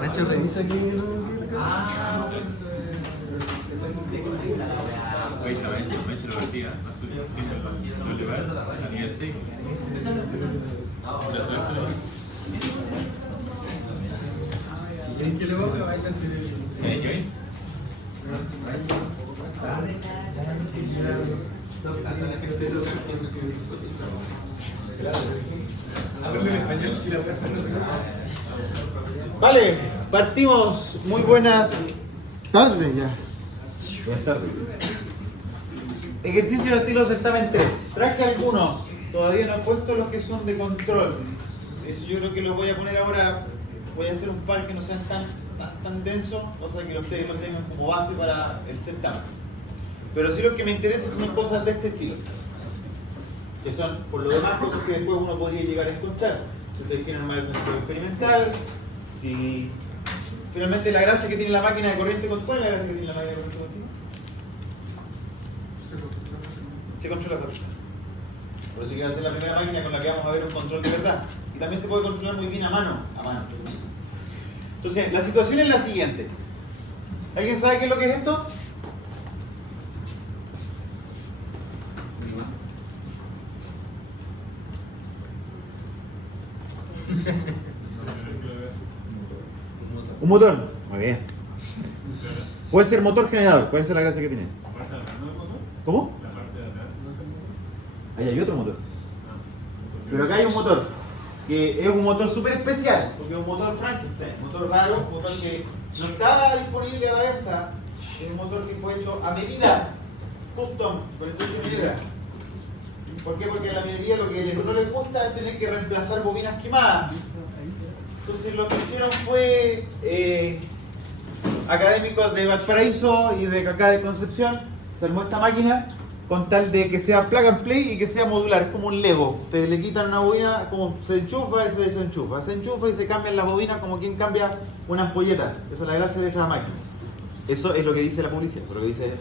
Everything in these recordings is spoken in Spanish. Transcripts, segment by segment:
Nacho revisa aquí. Oye, esta me hecho la partida, azul, no le va a nivel 6. ¿En qué le va a hacer el ¿Qué? Vale, partimos. Muy buenas tardes ya. Buenas tardes. Ejercicio de estilo certamen 3. Traje algunos. Todavía no he puesto los que son de control. Eso yo creo que los voy a poner ahora. Voy a hacer un par que no sean tan densos, o sea que ustedes lo tengan como base para el certamen. Pero sí lo que me interesa son cosas de este estilo. Que son, por lo demás, cosas que después uno podría llegar a encontrar. Si ustedes quieren armar el centro experimental, si... Finalmente la gracia que tiene la máquina de corriente continua, ¿cuál es la gracia que tiene la máquina de corriente continua? Se controla fácil. Por eso quiero hacer la primera máquina con la que vamos a ver un control de verdad. Y también se puede controlar muy bien a mano. Entonces, la situación es la siguiente. ¿Alguien sabe qué es lo que es esto? Un motor. Muy bien. Puede ser motor generador. ¿Cuál es la gracia que tiene? ¿Cómo? Ahí hay otro motor. Pero acá hay un motor que es un motor súper especial, porque es un motor Frankenstein, un motor raro, un motor que no estaba disponible a la venta. Es un motor que fue hecho a medida, custom, con el de minera. ¿Por qué? Porque a la minería lo que no les gusta es tener que reemplazar bobinas quemadas. Entonces lo que hicieron fue académicos de Valparaíso y de acá de Concepción, se armó esta máquina con tal de que sea plug and play y que sea modular, es como un Lego. Ustedes le quitan una bobina, como se enchufa y se enchufa y se cambian las bobinas como quien cambia una ampolleta. Esa es la gracia de esa máquina. Eso es lo que dice la publicidad, lo que dice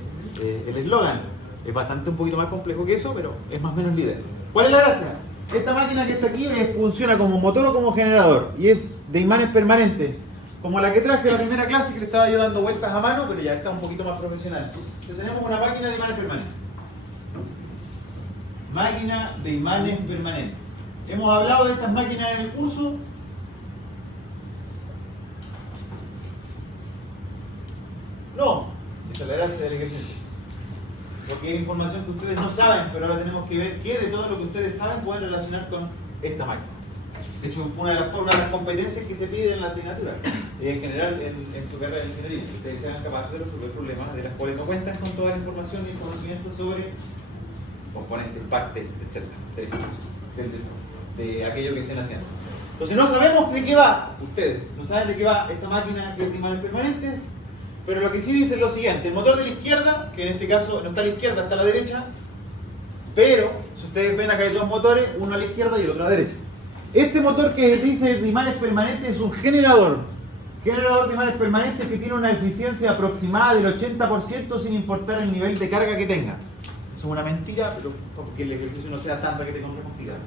el eslogan. Es bastante un poquito más complejo que eso, pero es más o menos la idea. ¿Cuál es la gracia? Esta máquina que está aquí funciona como motor o como generador y es de imanes permanentes, como la que traje en la primera clase que le estaba yo dando vueltas a mano, pero ya está un poquito más profesional. Entonces tenemos una máquina de imanes permanentes. Máquina de imanes permanentes. ¿Hemos hablado de estas máquinas en el curso? No, esa es la gracia del ejercicio. Porque es información que ustedes no saben, pero ahora tenemos que ver qué de todo lo que ustedes saben pueden relacionar con esta máquina. De hecho, una de las competencias que se pide en la asignatura, en general en su carrera de ingeniería, que ustedes sean capaces de resolver problemas de las cuales no cuentan con toda la información y conocimiento sobre componentes, partes, etc. de aquello que estén haciendo. Entonces no sabemos de qué va, ustedes no saben de qué va esta máquina que es de imanes permanentes, pero lo que sí dice es lo siguiente: el motor de la izquierda, que en este caso no está a la izquierda, está a la derecha, pero si ustedes ven acá hay dos motores, uno a la izquierda y el otro a la derecha. Este motor que dice de imanes permanentes es un generador de imanes permanentes que tiene una eficiencia aproximada del 80% sin importar el nivel de carga que tenga. Es una mentira, pero porque el ejercicio no sea tan requete complicado.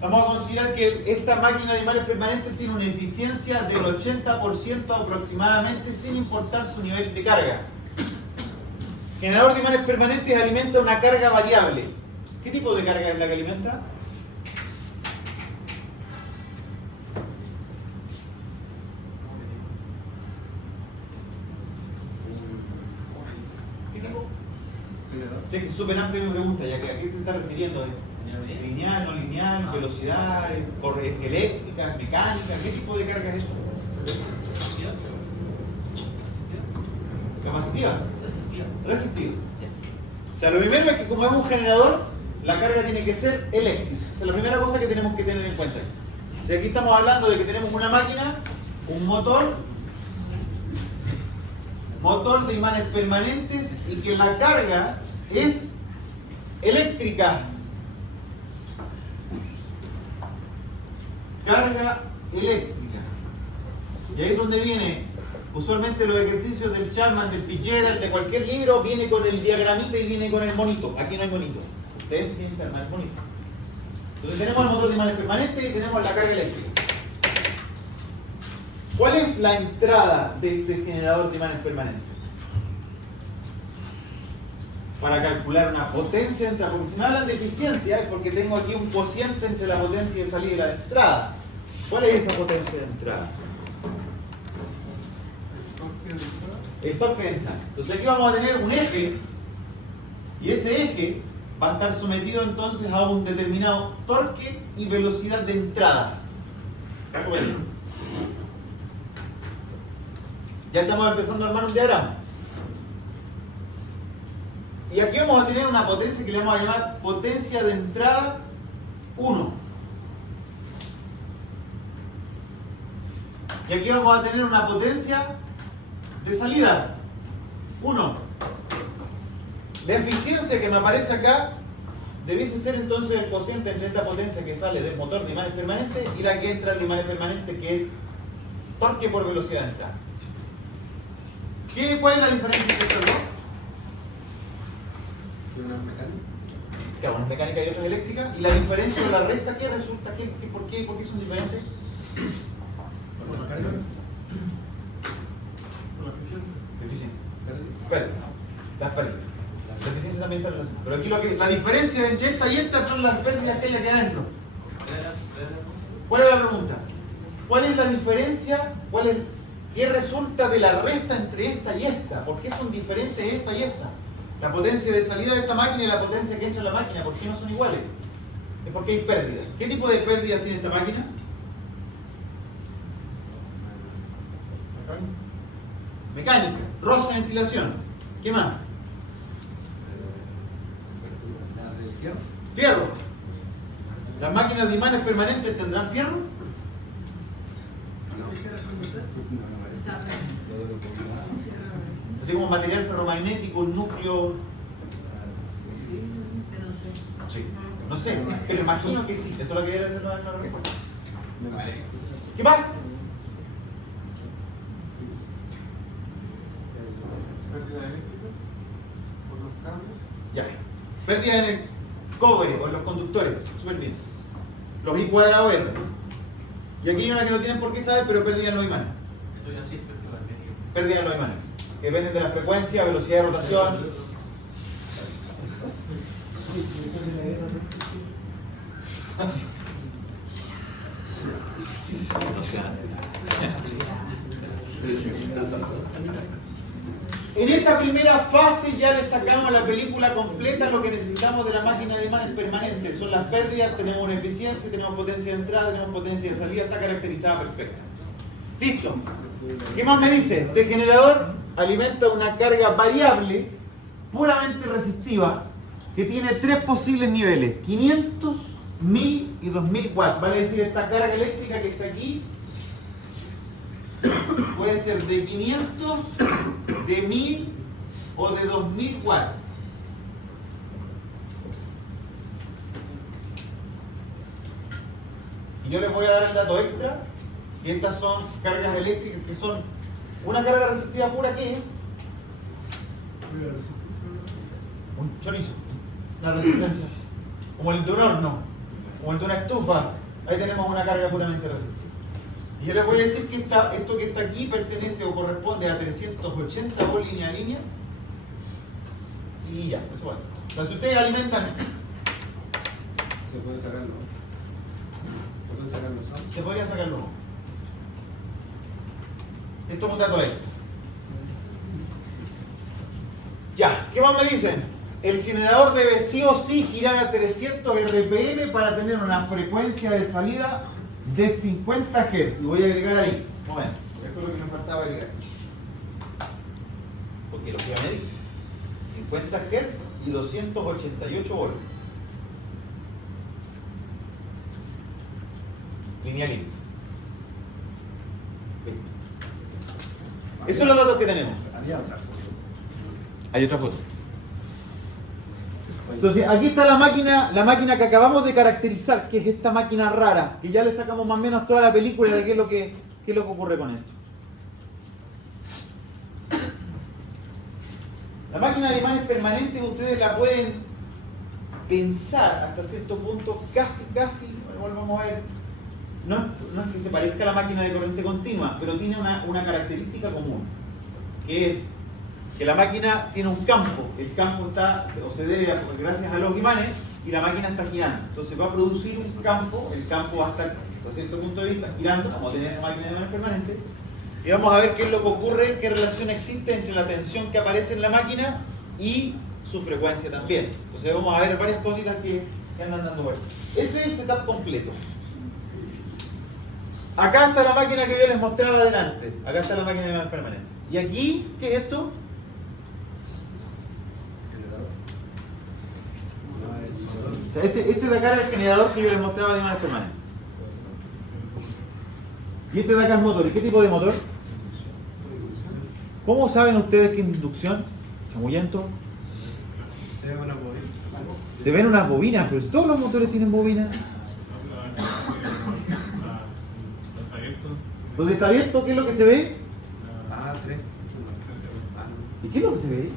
Vamos a considerar que esta máquina de imanes permanentes tiene una eficiencia del 80% aproximadamente sin importar su nivel de carga. Generador de imanes permanentes alimenta una carga variable. ¿Qué tipo de carga es la que alimenta? ¿Qué tipo? Sé que es súper amplia mi pregunta, ya que ¿a qué te estás refiriendo? ¿Lineal, no lineal, velocidad, eléctrica, mecánica? ¿Qué tipo de carga es esto? ¿Capacitiva? Resistiva. O sea, lo primero es que como es un generador, la carga tiene que ser eléctrica. Esa es la primera cosa que tenemos que tener en cuenta. O sea, aquí estamos hablando de que tenemos una máquina, un motor de imanes permanentes y que la carga es eléctrica. Carga eléctrica. Y ahí es donde viene, usualmente los ejercicios del Chapman, del Fitzgerald, de cualquier libro, viene con el diagramita y viene con el monito. Aquí no hay monito. Ustedes tienen que armar el monito. Entonces tenemos el motor de imanes permanentes y tenemos la carga eléctrica. ¿Cuál es la entrada de este generador de imanes permanentes? Para calcular una potencia de entrada, porque si me hablan de eficiencia es porque tengo aquí un cociente entre la potencia de salida y la de entrada. ¿Cuál es esa potencia de entrada? El torque de entrada. Entonces aquí vamos a tener un eje y ese eje va a estar sometido entonces a un determinado torque y velocidad de entrada. Bueno, ya estamos empezando a armar un diagrama. Y aquí vamos a tener una potencia que le vamos a llamar potencia de entrada 1. Y aquí vamos a tener una potencia de salida 1. La eficiencia que me aparece acá debiese ser entonces el cociente entre esta potencia que sale del motor de imanes permanentes y la que entra al imán permanente, que es torque por velocidad de entrada. ¿Cuál es la diferencia entre estos dos? Una mecánica. Claro, una es mecánica y otra es eléctrica. ¿Y la diferencia o la resta qué resulta? ¿Por qué son diferentes? Por la mecánica. Por la eficiencia. Eficiencia. Pérdida. Pérdida. Las pérdidas. La eficiencia también está relacionada. Pero aquí la diferencia entre esta y esta son las pérdidas que hay aquí adentro. ¿Cuál es la pregunta? ¿Cuál es la diferencia? ¿Qué resulta de la resta entre esta y esta? ¿Por qué son diferentes esta y esta? La potencia de salida de esta máquina y la potencia que entra en la máquina, ¿por qué no son iguales? Es porque hay pérdidas. ¿Qué tipo de pérdidas tiene esta máquina? Mecánica, rosa, ventilación. ¿Qué más? La del fierro. Fierro. ¿Las máquinas de imanes permanentes tendrán fierro? Así como material ferromagnético, núcleo. Sí, no sé, pero imagino que sí. Eso es lo que debe ser la respuesta. ¿Qué más? Pérdida eléctrica. Por los cables. Ya. Pérdida en el cobre o en los conductores. Súper bien. Los I cuadrado R. Y aquí hay una que no tienen por qué saber, pero pérdida en los imanes. Esto ya sí es Pérdida en los imanes. Que dependen de la frecuencia, velocidad de rotación. En esta primera fase ya le sacamos a la película completa lo que necesitamos de la máquina de imanes permanentes. Son las pérdidas, tenemos una eficiencia, tenemos potencia de entrada, tenemos potencia de salida, está caracterizada perfecta. Listo. ¿Qué más me dice? Este generador alimenta una carga variable, puramente resistiva, que tiene tres posibles niveles: 500, 1000 y 2000 watts. Vale decir, esta carga eléctrica que está aquí puede ser de 500, de 1000 o de 2000 watts. Y yo les voy a dar el dato extra, que estas son cargas eléctricas que son una carga resistiva pura, ¿qué es? Un chorizo, una resistencia, como el de un horno, como el de una estufa. Ahí tenemos una carga puramente resistiva. Y yo les voy a decir que esto que está aquí pertenece o corresponde a 380 volts línea a línea. Y ya, eso vale. O sea, si ustedes alimentan, Se puede sacarlo. Se puede sacarlo solo. se podría sacarlo. Esto es un dato extra. Ya, ¿qué más me dicen? El generador debe sí o sí girar a 300 RPM para tener una frecuencia de salida de 50 Hz. Y voy a agregar ahí. Un momento, eso es lo que me faltaba agregar. Porque lo que iba a medir: 50 Hz y 288 volts. Lineal. Esos son los datos que tenemos. Había otra foto. Hay otra foto. Entonces, aquí está la máquina que acabamos de caracterizar, que es esta máquina rara, que ya le sacamos más o menos toda la película de qué es lo que ocurre con esto. La máquina de imanes permanentes ustedes la pueden pensar hasta cierto punto casi, igual vamos a ver no es que se parezca a la máquina de corriente continua, pero tiene una característica común, que es que la máquina tiene un campo, el campo está, o se debe gracias a los imanes, y la máquina está girando. Entonces va a producir un campo, el campo va a estar, hasta cierto punto de vista, girando, vamos a tener esa máquina de imanes permanente, y vamos a ver qué es lo que ocurre, qué relación existe entre la tensión que aparece en la máquina y su frecuencia también. Entonces vamos a ver varias cositas que andan dando vueltas. Este es el setup completo. Acá está la máquina que yo les mostraba adelante. Acá está la máquina de imanes permanente. Y aquí, ¿qué es esto? O sea, este de acá era el generador que yo les mostraba de imanes permanentes. Y este de acá es motor. ¿Y qué tipo de motor? ¿Cómo saben ustedes que es inducción? Chamullento. Se ve una bobina. Se ven unas bobinas, pero todos los motores tienen bobinas. ¿Dónde está abierto? ¿Qué es lo que se ve? Ah, 3. ¿Y qué es lo que se ve?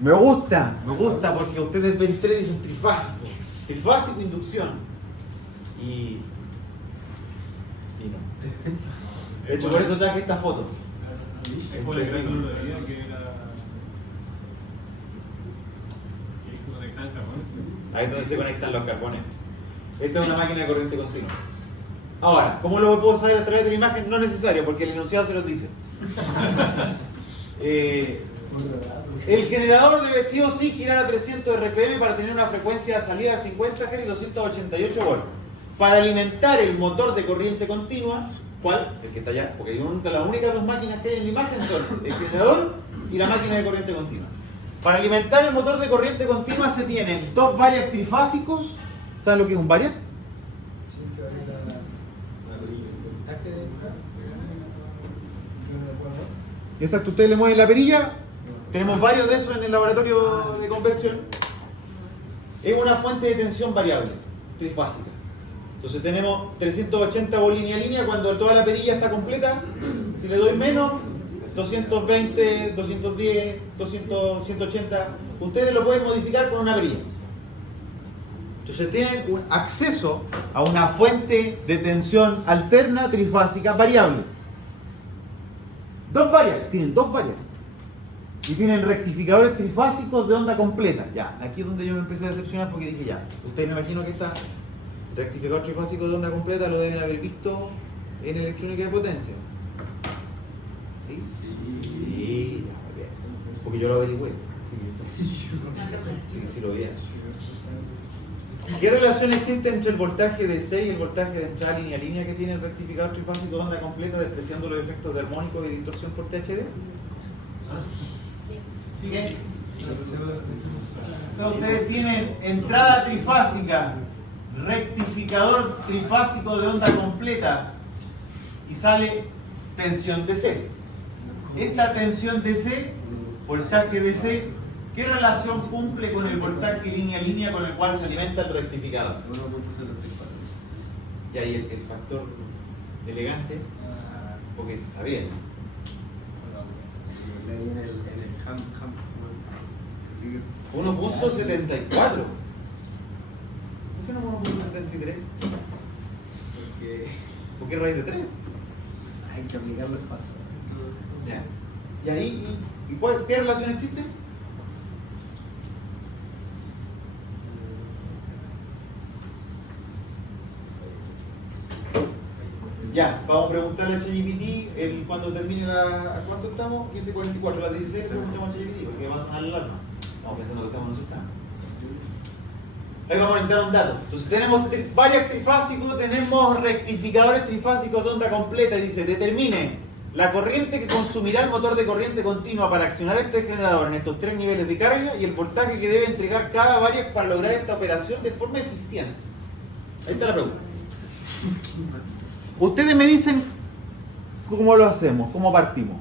Me gusta porque ustedes ven tres y dicen trifásico. Trifásico inducción. Y no. De hecho, por eso traje esta foto. Es por el cálculo de vida que era. Que se conectan carbones. Ahí es donde se conectan los carbones. Esta es una máquina de corriente continua. Ahora, ¿cómo lo puedo saber a través de la imagen? No es necesario, porque el enunciado se los dice. El generador debe sí o sí girar a 300 RPM para tener una frecuencia de salida de 50 Hz y 288 volts. Para alimentar el motor de corriente continua, ¿cuál? El que está allá, porque las únicas dos máquinas que hay en la imagen son el generador y la máquina de corriente continua. Para alimentar el motor de corriente continua se tienen dos variac trifásicos. ¿Saben lo que es un variac? Exacto, ustedes le mueven la perilla. Tenemos varios de esos en el laboratorio de conversión. Es una fuente de tensión variable, trifásica. Entonces tenemos 380 volts línea a línea cuando toda la perilla está completa. Si le doy menos, 220, 210, 200, 180. Ustedes lo pueden modificar con una perilla. Entonces tienen un acceso a una fuente de tensión alterna trifásica variable. Tienen dos variables. Y tienen rectificadores trifásicos de onda completa. Ya, aquí es donde yo me empecé a decepcionar porque dije ya, ustedes me imagino que esta rectificador trifásico de onda completa lo deben haber visto en electrónica de potencia. ¿Sí? Sí, ya, bien. Porque yo lo averigüé. Sí, lo vi. ¿Qué relación existe entre el voltaje DC y el voltaje de entrada línea a línea que tiene el rectificador trifásico de onda completa, despreciando los efectos de armónicos y de distorsión por THD? Bien. Entonces ustedes tienen entrada trifásica, rectificador trifásico de onda completa y sale tensión DC. Esta tensión DC, voltaje DC, ¿qué relación cumple con el voltaje línea a línea con el cual se alimenta el rectificador? 1.74. Y ahí el factor elegante, porque está bien. Leí en el ham. 1.74. ¿Por qué no 1.73? ¿Por qué raíz de 3? Hay que aplicarlo es fácil. Ya. ¿Y ahí qué relación existe? Ya, vamos a preguntarle a ChatGPT cuando termine ¿a cuánto estamos? 15:44, las 16 preguntamos a ChatGPT porque va a sonar la alarma. Vamos pensando que estamos en nosotros. Ahí vamos a necesitar un dato. Entonces tenemos varios trifásicos, tenemos rectificadores trifásicos de onda completa y dice, determine la corriente que consumirá el motor de corriente continua para accionar este generador en estos tres niveles de carga y el voltaje que debe entregar cada variac para lograr esta operación de forma eficiente. Ahí está la pregunta. Ustedes me dicen cómo lo hacemos, cómo partimos.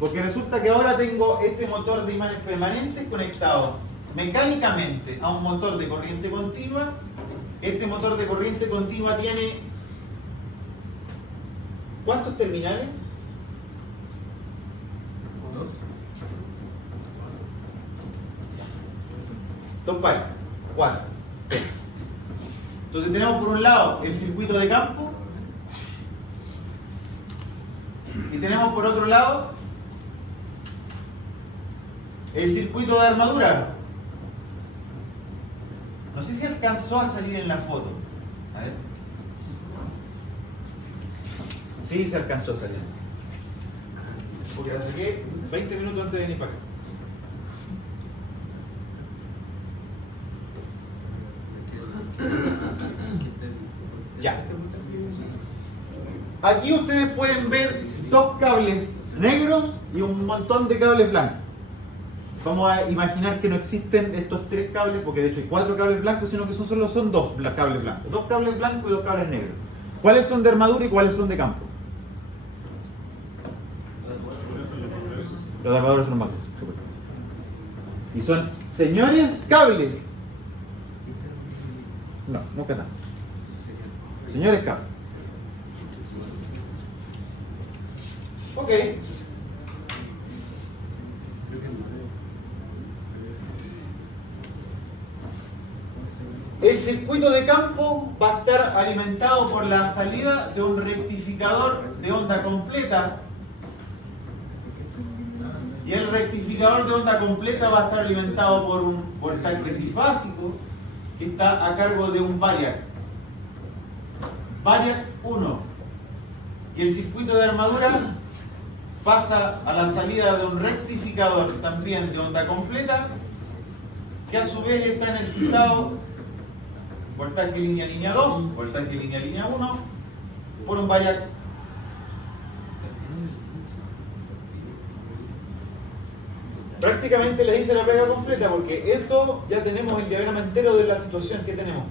Porque resulta que ahora tengo este motor de imanes permanentes conectado mecánicamente a un motor de corriente continua. Este motor de corriente continua tiene ¿cuántos terminales? 2 pares. 4. Entonces tenemos por un lado el circuito de campo y tenemos por otro lado el circuito de armadura. No sé si alcanzó a salir en la foto. A ver. Sí, se alcanzó a salir. Porque la saqué 20 minutos antes de venir para acá. Ya. Aquí ustedes pueden ver dos cables negros y un montón de cables blancos. Vamos a imaginar que no existen estos tres cables, porque de hecho hay 4 cables blancos, sino que solo son 2 cables blancos. 2 cables blancos y 2 cables negros. ¿Cuáles son de armadura y cuáles son de campo? Los de armadura son los más gruesos. Y son señores cables. No, nunca tanto. Señores cables. Ok. El circuito de campo va a estar alimentado por la salida de un rectificador de onda completa. Y el rectificador de onda completa va a estar alimentado por un voltaje trifásico que está a cargo de un variac. Variac 1. Y el circuito de armadura pasa a la salida de un rectificador también de onda completa, que a su vez está energizado voltaje línea 2, voltaje línea 1, por un variac. Prácticamente le hice la pega completa, porque esto ya tenemos el diagrama entero de la situación que tenemos.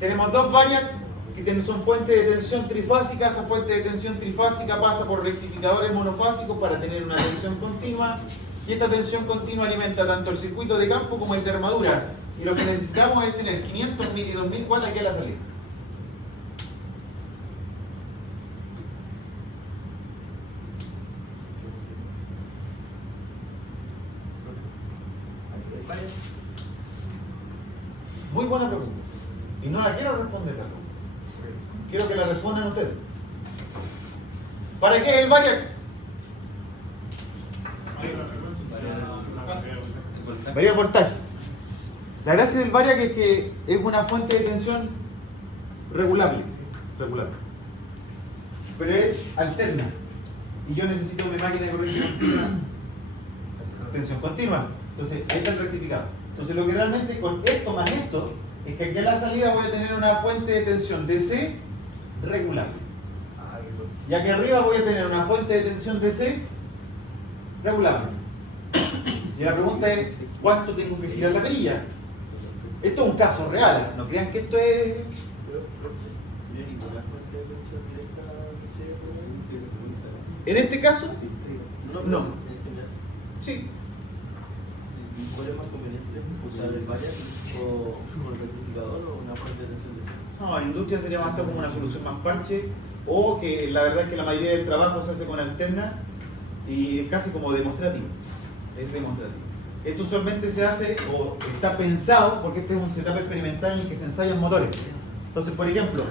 Tenemos dos variac que son fuentes de tensión trifásica. Esa fuente de tensión trifásica pasa por rectificadores monofásicos para tener una tensión continua, y esta tensión continua alimenta tanto el circuito de campo como el de armadura, y lo que necesitamos es tener 500.000 y 2.000 watts aquí a la salida. Muy buena pregunta, y no la quiero responder la pregunta. Quiero que la respondan ustedes. ¿Para qué es el variac? Varía el voltaje. La gracia del variac es que es una fuente de tensión regulable, pero es alterna, y yo necesito mi máquina de corriente continua, tensión continua. Entonces ahí está el rectificador. Entonces lo que realmente con esto más esto es que aquí a la salida voy a tener una fuente de tensión DC regulable, y aquí arriba voy a tener una fuente de tensión DC regulable. Y la pregunta es, ¿cuánto tengo que girar la perilla? Esto es un caso real, no crean que esto es... En este caso, no. Sí. ¿Cuál es más conveniente? ¿Usar el variac o el rectificador o una fuente de tensión DC? No, en industria sería más como una solución más parche, o que la verdad es que la mayoría del trabajo se hace con alterna y es casi como demostrativo. Es demostrativo. Esto usualmente se hace o está pensado porque este es un setup experimental en el que se ensayan motores. Entonces, por ejemplo,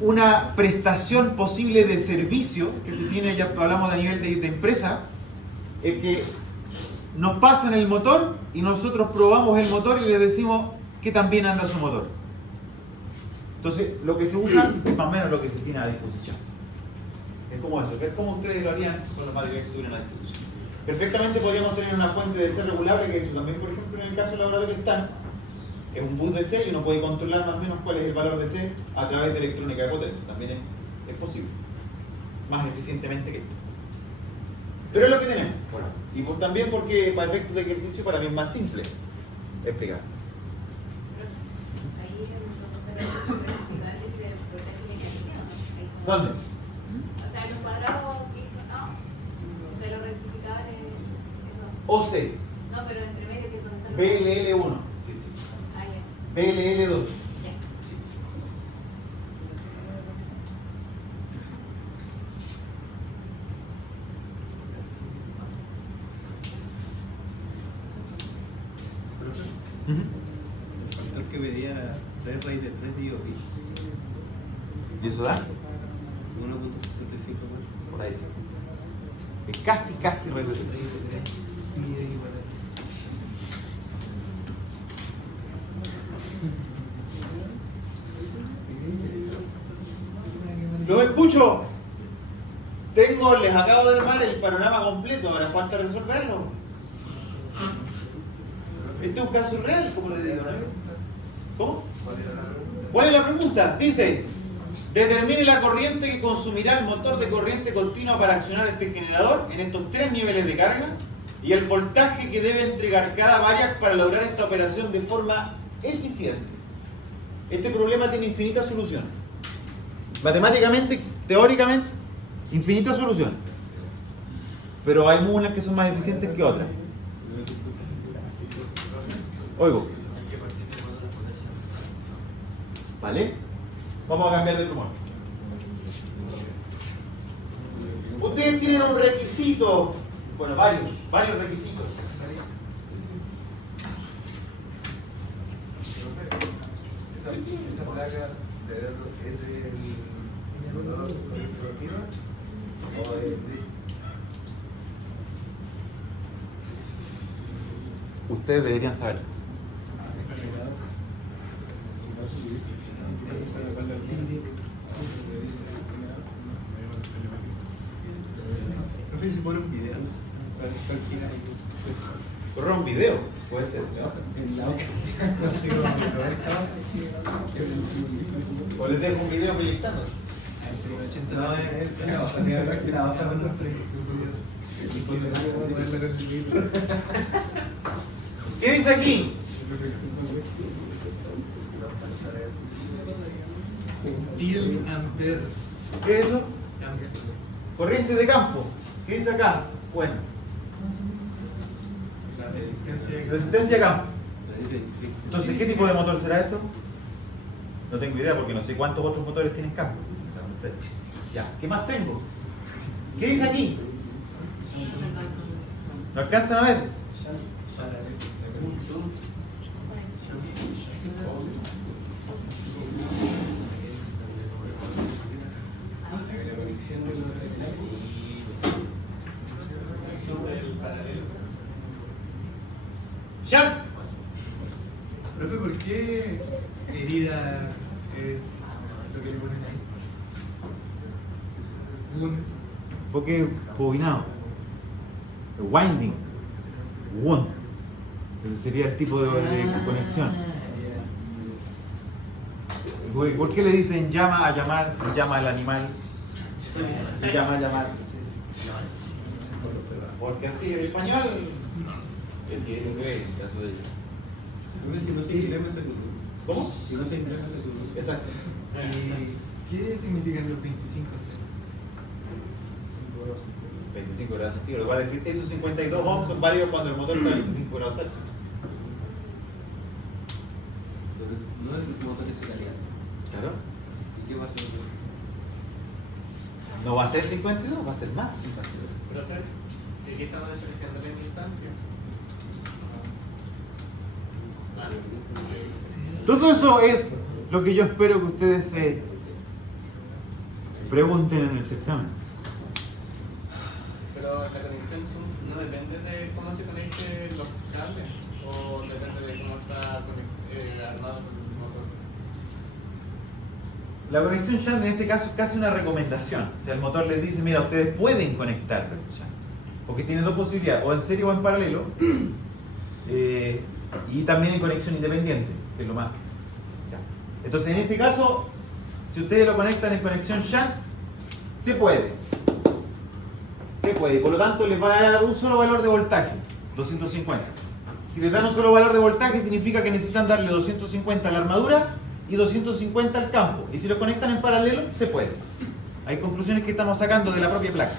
una prestación posible de servicio que se tiene, ya hablamos a nivel de empresa, es que nos pasan el motor y nosotros probamos el motor y les decimos que también anda su motor. Entonces, lo que se usa es más o menos lo que se tiene a disposición. Es como eso, que es como ustedes lo harían con los materiales que tuvieran a disposición. Perfectamente podríamos tener una fuente de DC regulable, que eso también, por ejemplo, en el caso del laboratorio están, es un bus DC y uno puede controlar más o menos cuál es el valor de C a través de electrónica de potencia. También es posible, más eficientemente que esto. Pero es lo que tenemos. Y también porque para efectos de ejercicio para mí es más simple explicar. ¿Dónde? O sea, los cuadrados que hizo, no, de los rectificadores, eso. OC, No, pero entre medio que es donde están los- BLL1, sí, sí. Ah, ya. BLL2. Ya. Sí. El factor que medía 3 raíz de 3 de IOP. ¿Y eso da? 1.65 Por ahí sí. Es casi raíz de 3. Lo escucho. Les acabo de armar el panorama completo, ahora falta resolverlo. Este es un caso real, como le digo, ¿no? ¿Cómo? ¿Cuál es la pregunta? Dice, determine la corriente que consumirá el motor de corriente continua para accionar este generador en estos 3 niveles de carga y el voltaje que debe entregar cada variac para lograr esta operación de forma eficiente. Este problema tiene infinitas soluciones. Matemáticamente, teóricamente, infinitas soluciones. Pero hay unas que son más eficientes que otras. Oigo. ¿Vale? Vamos a cambiar de rumor. Ustedes tienen un requisito, bueno, varios requisitos. Esa placa es del motor continua o es de... Ustedes deberían saber. Profe, si pone un video, no sé. Correr un video, puede ser. O les dejo un video proyectando. No, es la baja con los frenos. ¿Qué dice aquí? Amperes. ¿Qué es eso? Corriente de campo. ¿Qué dice acá? Bueno, La resistencia. resistencia a campo. La de 25. Entonces, ¿qué tipo de motor será esto? No tengo idea porque no sé cuántos otros motores tienen campo. Ya, ¿qué más tengo? ¿Qué dice aquí? ¿No alcanzan a ver? ¿Ya? Profe, ¿por qué herida es lo que le ponen ahí? Porque bobinado. Winding. Wound. Ese sería el tipo de conexión. ¿Por qué le dicen llama a llamar, llama al animal? Llama a llamar. Porque así el español, que si el inglés, en caso de ellos. Si no se imprime ese turno. ¿Cómo? Si no se imprime ese turno. Exacto. ¿Qué significan los 25 C? 25 grados centígrados. Lo cual es decir, esos 52 ohms son válidos cuando el motor está a 25 grados Celsius. No es que su motor es italiano. Claro. ¿Y qué va a hacer? No va a ser 52, va a ser más 52. Profe, aquí estamos diferenciando la instancia. Todo eso es lo que yo espero que ustedes se pregunten en el certamen. Pero la conexión no depende de cómo se conecten los cables o depende de cómo está armado el motor. La conexión shunt en este caso es casi una recomendación. O sea, el motor les dice, mira, ustedes pueden conectar shunt, porque tiene dos posibilidades, o en serie o en paralelo, y también en conexión independiente, que es lo más. Ya. Entonces, en este caso, si ustedes lo conectan en conexión shunt, se puede. Se puede, y por lo tanto les va a dar un solo valor de voltaje, 250. Si les dan un solo valor de voltaje, significa que necesitan darle 250 a la armadura y 250 al campo. Y si los conectan en paralelo, se puede. Hay conclusiones que estamos sacando de la propia placa.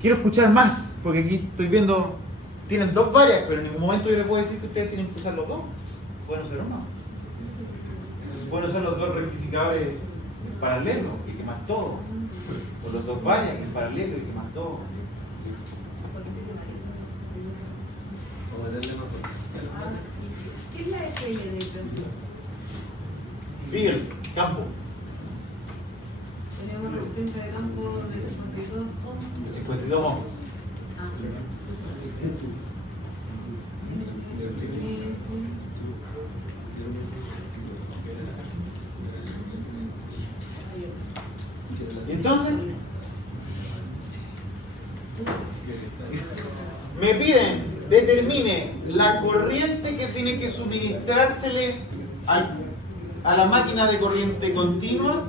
Quiero escuchar más, porque aquí estoy viendo, tienen dos varias, pero en ningún momento yo les puedo decir que ustedes tienen que usar los dos. Pueden usar uno. Pueden usar los dos rectificadores en paralelo, y quemas todo. O los dos varias en paralelo y quemas todo. O meterle motor. ¿Qué es la FL de esto? Field, campo, Tenemos resistencia de campo de 52 ohms. de 52 ohms. Ah, Y entonces, me piden, determine la corriente que tiene que suministrársele a la máquina de corriente continua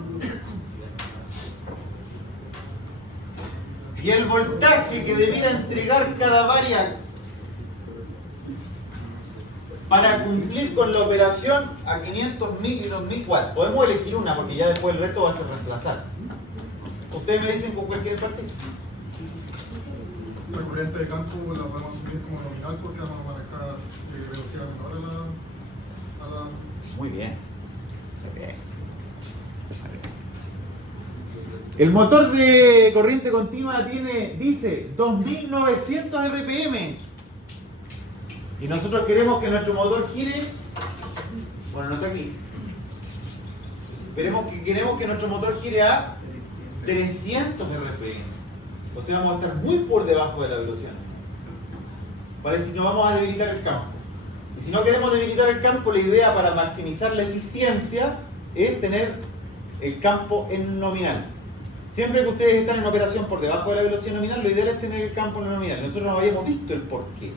y el voltaje que debiera entregar cada variable para cumplir con la operación a 500.000 y 2.000 watts. Podemos elegir una porque ya después el resto va a ser reemplazar. Ustedes me dicen con cualquier parte. La corriente de campo la podemos asumir como nominal porque vamos a manejar velocidad menor a la... Muy bien. Muy bien. El motor de corriente continua dice 2900 RPM. Y nosotros queremos que nuestro motor gire. Bueno, no está aquí. Queremos que nuestro motor gire a 300 RPM. O sea, vamos a estar muy por debajo de la velocidad. Para decir, no vamos a debilitar el campo. Y si no queremos debilitar el campo, la idea para maximizar la eficiencia es tener el campo en nominal. Siempre que ustedes están en operación por debajo de la velocidad nominal, lo ideal es tener el campo en nominal. Nosotros no habíamos visto el porqué.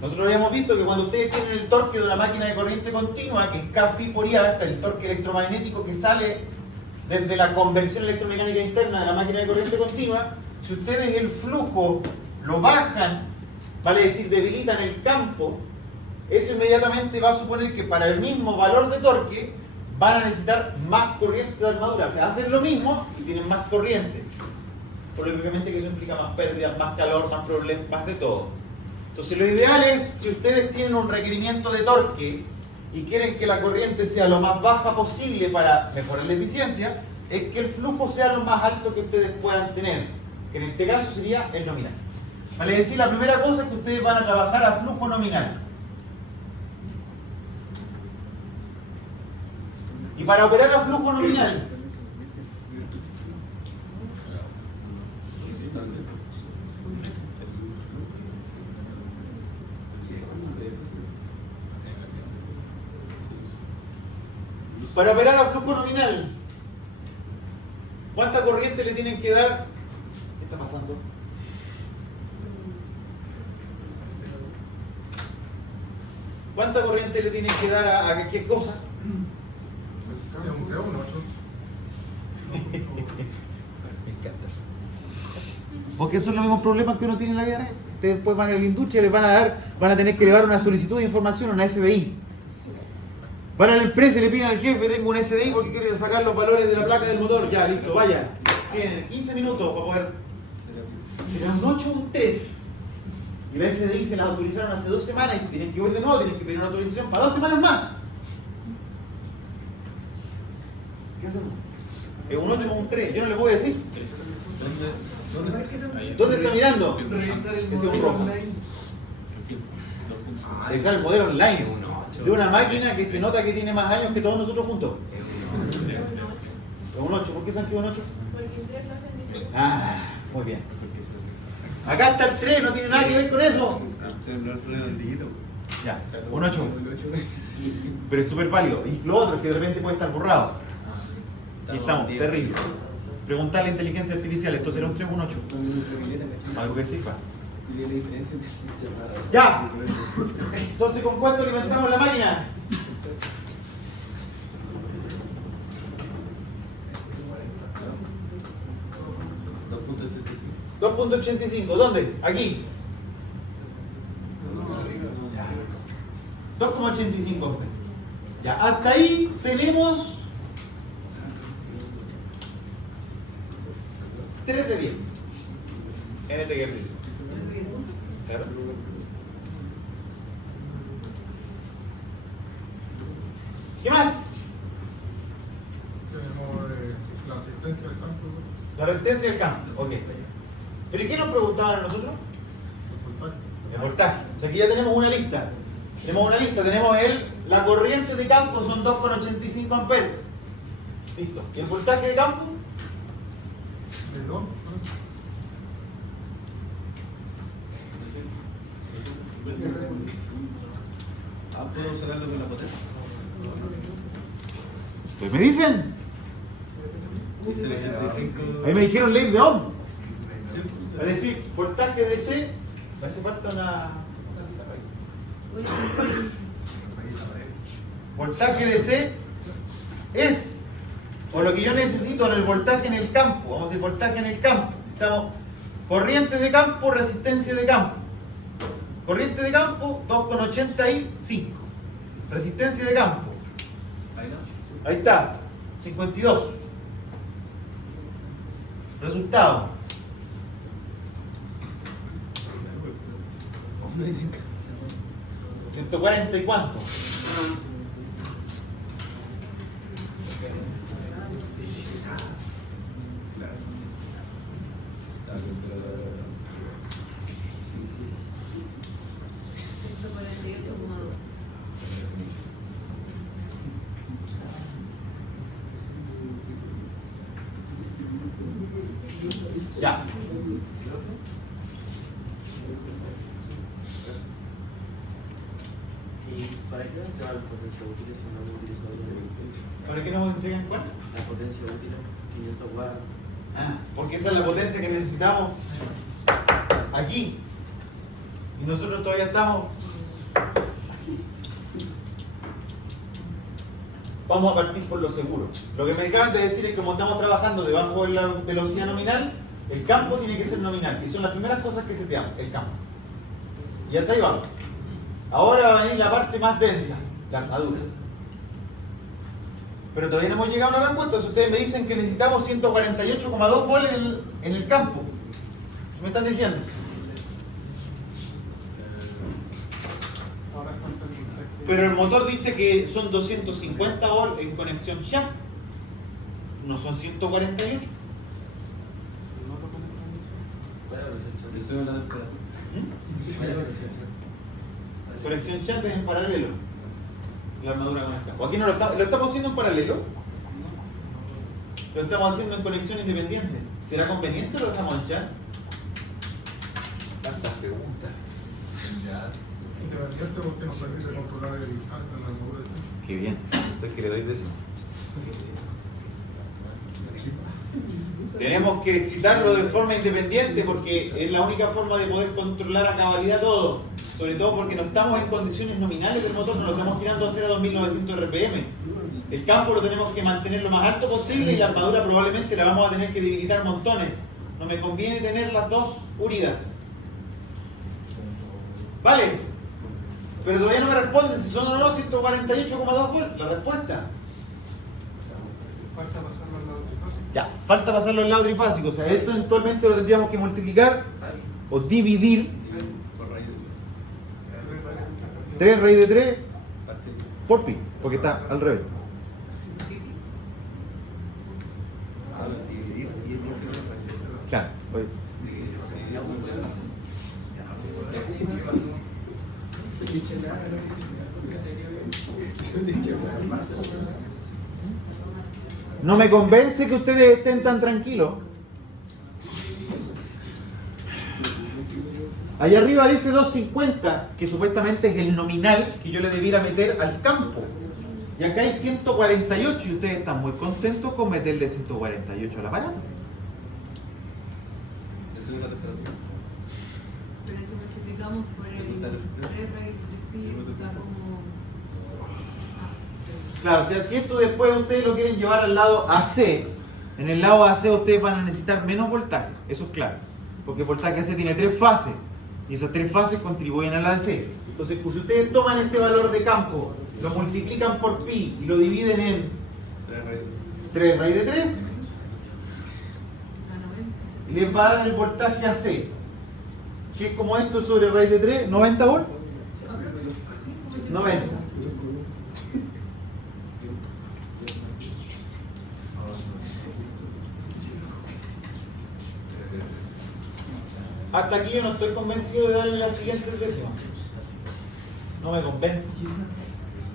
Nosotros habíamos visto que cuando ustedes tienen el torque de una máquina de corriente continua, que es K-Phi por IA, hasta el torque electromagnético que sale desde la conversión electromecánica interna de la máquina de corriente continua, si ustedes el flujo lo bajan, vale decir debilitan el campo, eso inmediatamente va a suponer que para el mismo valor de torque van a necesitar más corriente de armadura. O sea, hacen lo mismo y tienen más corriente. Por lo que eso implica más pérdidas, más calor, más problemas, más de todo. Entonces lo ideal es, si ustedes tienen un requerimiento de torque y quieren que la corriente sea lo más baja posible para mejorar la eficiencia, es que el flujo sea lo más alto que ustedes puedan tener, que en este caso sería el nominal. Vale decir, la primera cosa es que ustedes van a trabajar a flujo nominal. Y para operar a flujo nominal, ¿cuánta corriente le tienen que dar? ¿Qué está pasando? ¿Cuánta corriente le tienen que dar a qué cosa? Un 0, un 8. Me encanta. Porque esos son los mismos problemas que uno tiene en la vida real. Ustedes después van a la industria y van a tener que elevar una solicitud de información a una SDI. Van a la empresa y le piden al jefe, tengo un SDI porque quiero sacar los valores de la placa del motor. Ya, listo, vaya. Tienen 15 minutos para poder... Será un 8 o un 3. Y la SDI se las autorizaron hace 2 semanas y si tienen que ir de nuevo, tienen que pedir una autorización para 2 semanas más. ¿Qué hacemos? ¿Es un 8 o un 3? Yo no les voy a decir. ¿Dónde está mirando? Revisar el Ese es un modelo rojo. online. Revisar el modelo online de una máquina que se nota que tiene más años que todos nosotros juntos. Es un 8. ¿Por qué se han quedado un 8? Porque el 3 lo hacen diferente. Ah, muy bien. Acá está el 3, no tiene nada que ver con eso. redondito. Ya, un 8. Pero es súper válido. Y lo otro es que de repente puede estar borrado. Y estamos, terrible. Preguntar a la inteligencia artificial, ¿esto será un 3 o un 8? Algo que sirva. Ya. Entonces, ¿con cuánto alimentamos la máquina? $2.85. ¿Dónde? Aquí. 2.85. Ya, hasta ahí tenemos 3 de 10 en este ejercicio. Claro. ¿Qué más? Tenemos la asistencia del campo, La resistencia del campo. Ok. ¿Pero y qué nos preguntaban a nosotros? el voltaje. El voltaje. O sea, aquí ya tenemos una lista. Tenemos una lista, tenemos la corriente de campo son 2,85 amperes. Listo. ¿Y el voltaje de campo? Perdón, ¿Puedo sacarlo con la potencia? ¿Ustedes me dicen? Dice el 85. Ahí me dijeron ley de Ohm. Es decir, voltaje DC, me hace falta una pizarra ahí. Voltaje DC es, o lo que yo necesito en el voltaje en el campo, vamos a decir voltaje en el campo, necesitamos corriente de campo, resistencia de campo. Corriente de campo, 2,85. Resistencia de campo, ahí está, 52. Resultado. 140 y cuánto. Ya. ¿Y para qué entregar las potencias útiles si no hemos utilizado la ¿Para qué nos entregan cuál? potencia útil? 500 watts. Ah, porque esa es la potencia que necesitamos aquí. Y nosotros todavía estamos. Vamos a partir por lo seguro. Lo que me acaban de decir es que como estamos trabajando debajo de la velocidad nominal, el campo tiene que ser nominal. Y son las primeras cosas que seteamos, el campo. Y hasta ahí vamos. Ahora va a venir la parte más densa, la armadura. Pero todavía no hemos llegado a una respuesta. Si ustedes me dicen que necesitamos 148,2 volts en el campo, ¿qué me están diciendo? Pero el motor dice que son 250 volts en conexión ya. No son 148. ¿Cuál es la versión? Eso es la temperatura. ¿Cuál es la versión? Conexión chat es en paralelo. La armadura con el campo. Aquí no lo estamos haciendo en paralelo. Lo estamos haciendo en conexión independiente. ¿Será conveniente o lo dejamos en chat? Tantas preguntas. independiente porque nos permite controlar el alcance en la armadura de este. Qué bien. Esto es que le doy décimo. Tenemos que excitarlo de forma independiente porque es la única forma de poder controlar a cabalidad todo. Sobre todo porque no estamos en condiciones nominales del motor, no lo estamos girando a 0 a 2900 RPM. El campo lo tenemos que mantener lo más alto posible y la armadura probablemente la vamos a tener que debilitar montones. No me conviene tener las dos unidas. ¿Vale? Pero todavía no me responden si son o no 148,2 volts. La respuesta. Falta pasarlo al lado trifásico. Ya, falta pasarlo al lado trifásico. O sea, esto eventualmente lo tendríamos que multiplicar o dividir Por raíz de 3 raíz de 3 parte. por pi, porque está al revés. Dividir y el múltiplo de raíz de 3. Claro, oye. No me convence que ustedes estén tan tranquilos. Allá arriba dice 250, que supuestamente es el nominal que yo le debiera meter al campo. Y acá hay 148 y ustedes están muy contentos con meterle 148 al aparato. Eso es la temperatura. Pero eso multiplicamos por el 3 raíz de pi, da como... Claro, o sea, si esto después ustedes lo quieren llevar al lado AC, en el lado AC ustedes van a necesitar menos voltaje, eso es claro. Porque el voltaje AC tiene 3 fases y esas 3 fases contribuyen al AC. Entonces, pues, si ustedes toman este valor de campo, lo multiplican por pi y lo dividen en 3 raíz de 3, y les va a dar el voltaje AC, que es como esto sobre raíz de 3, 90 volts. 90. Hasta aquí yo no estoy convencido de darle las siguientes décimas. No me convence.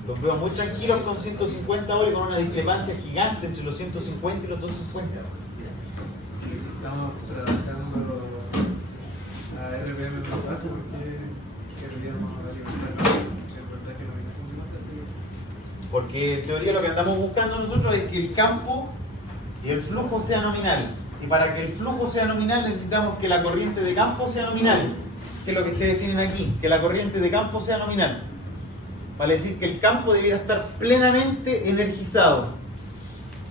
Los veo muy tranquilos con 150 volts, con una discrepancia gigante entre los 150 y los 250. Estamos trabajando a RPM más bajo porque queríamos alimentar el voltaje nominal. Porque en teoría lo que andamos buscando nosotros es que el campo y el flujo sea nominal. Y para que el flujo sea nominal necesitamos que la corriente de campo sea nominal. Que es lo que ustedes tienen aquí, que la corriente de campo sea nominal. Vale decir que el campo debiera estar plenamente energizado.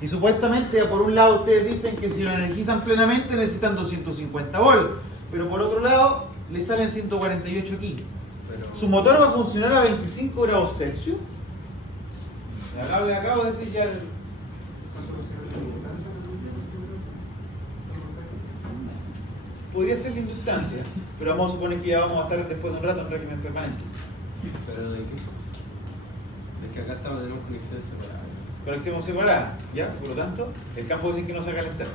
Y supuestamente, por un lado, ustedes dicen que si lo energizan plenamente necesitan 250 volts. Pero por otro lado, le salen 148 aquí. ¿Su motor va a funcionar a 25 grados Celsius? Le acabo de decir ya el... Podría ser la inductancia, pero vamos a suponer que ya vamos a estar después de un rato en régimen permanente. ¿Pero de qué? Es que acá estamos en una conexión separada. Conexión separada, ¿ya? Por lo tanto, el campo dice que no se va a calentar.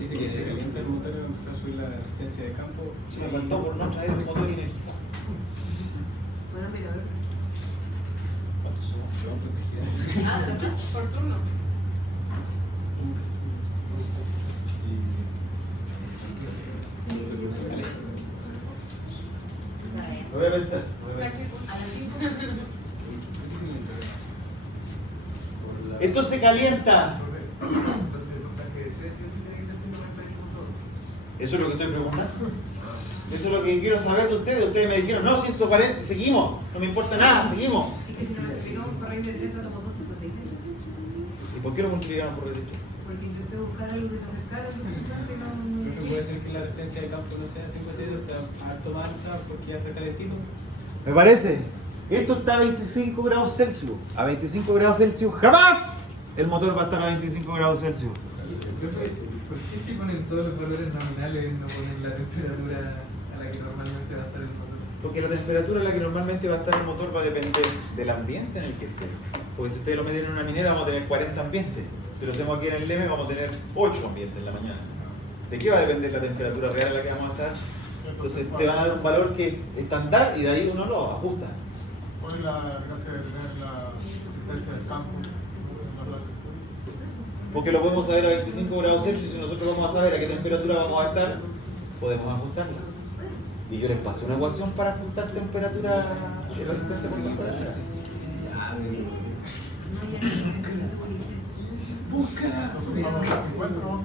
Dice que se calienta el motor y va a empezar a subir la resistencia de campo. Me faltó por no traer el motor energizado. ¿Puedo mirar? ¿Cuántos son? Se van protegidos. Ah, ¿verdad? Por turno. Lo voy a pensar. A las 5. Esto se calienta. Entonces el voltaje de C sí tiene que ser 148 Eso es lo que estoy preguntando. Eso es lo que quiero saber de ustedes. Ustedes me dijeron, no, 140, seguimos. No me importa nada, seguimos. Es que si no lo explicamos por raíz de 3 da como 2.56. ¿Y por qué lo multiplicaron por derecho? Porque intenté buscar algo que se acercara a los 50 y no... Creo que puede ser que la resistencia de campo no sea 52, sea harto más alta porque ya está calentito. Me parece. Esto está a 25 grados Celsius. A 25 grados Celsius jamás el motor va a estar a 25 grados Celsius. Profe, ¿por qué si ponen todos los valores nominales y no ponen la temperatura a la que normalmente va a estar el motor? Porque la temperatura a la que normalmente va a estar el motor va a depender del ambiente en el que esté. Porque si ustedes lo meten en una minera vamos a tener 40 ambientes. Si lo hacemos aquí en el LEME vamos a tener 8 ambientes en la mañana. ¿De qué va a depender la temperatura real a la que vamos a estar? Entonces te van a dar un valor que es estándar y de ahí uno lo ajusta. ¿Cuál es la gracia de tener la resistencia del campo en la placa? Porque lo podemos saber a 25 grados Celsius y nosotros vamos a saber a qué temperatura vamos a estar, podemos ajustarla. Y yo les pasé una ecuación para ajustar temperatura y resistencia por temperatura. Entonces usamos la 50, ¿no?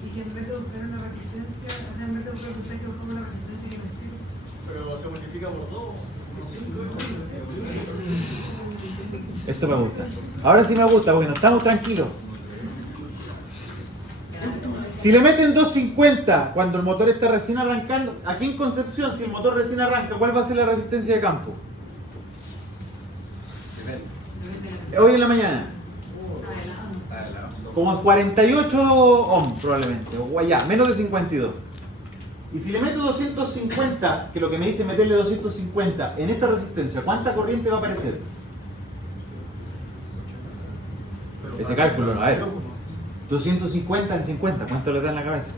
Y si en vez de buscar una resistencia, o sea, en vez de buscar voltaje, buscamos una resistencia que me sirve. Pero se multiplica por 2, por 5. Esto me gusta. Ahora sí me gusta porque no estamos tranquilos. Si le meten 250 cuando el motor está recién arrancando, aquí en Concepción, si el motor recién arranca, ¿cuál va a ser la resistencia de campo? Hoy en la mañana. Como 48 ohms probablemente, o ya, menos de 52. Y si le meto 250, que lo que me dice meterle 250 en esta resistencia, ¿cuánta corriente va a aparecer? Ese cálculo, a ver. 250 en 50, ¿cuánto le da en la cabeza?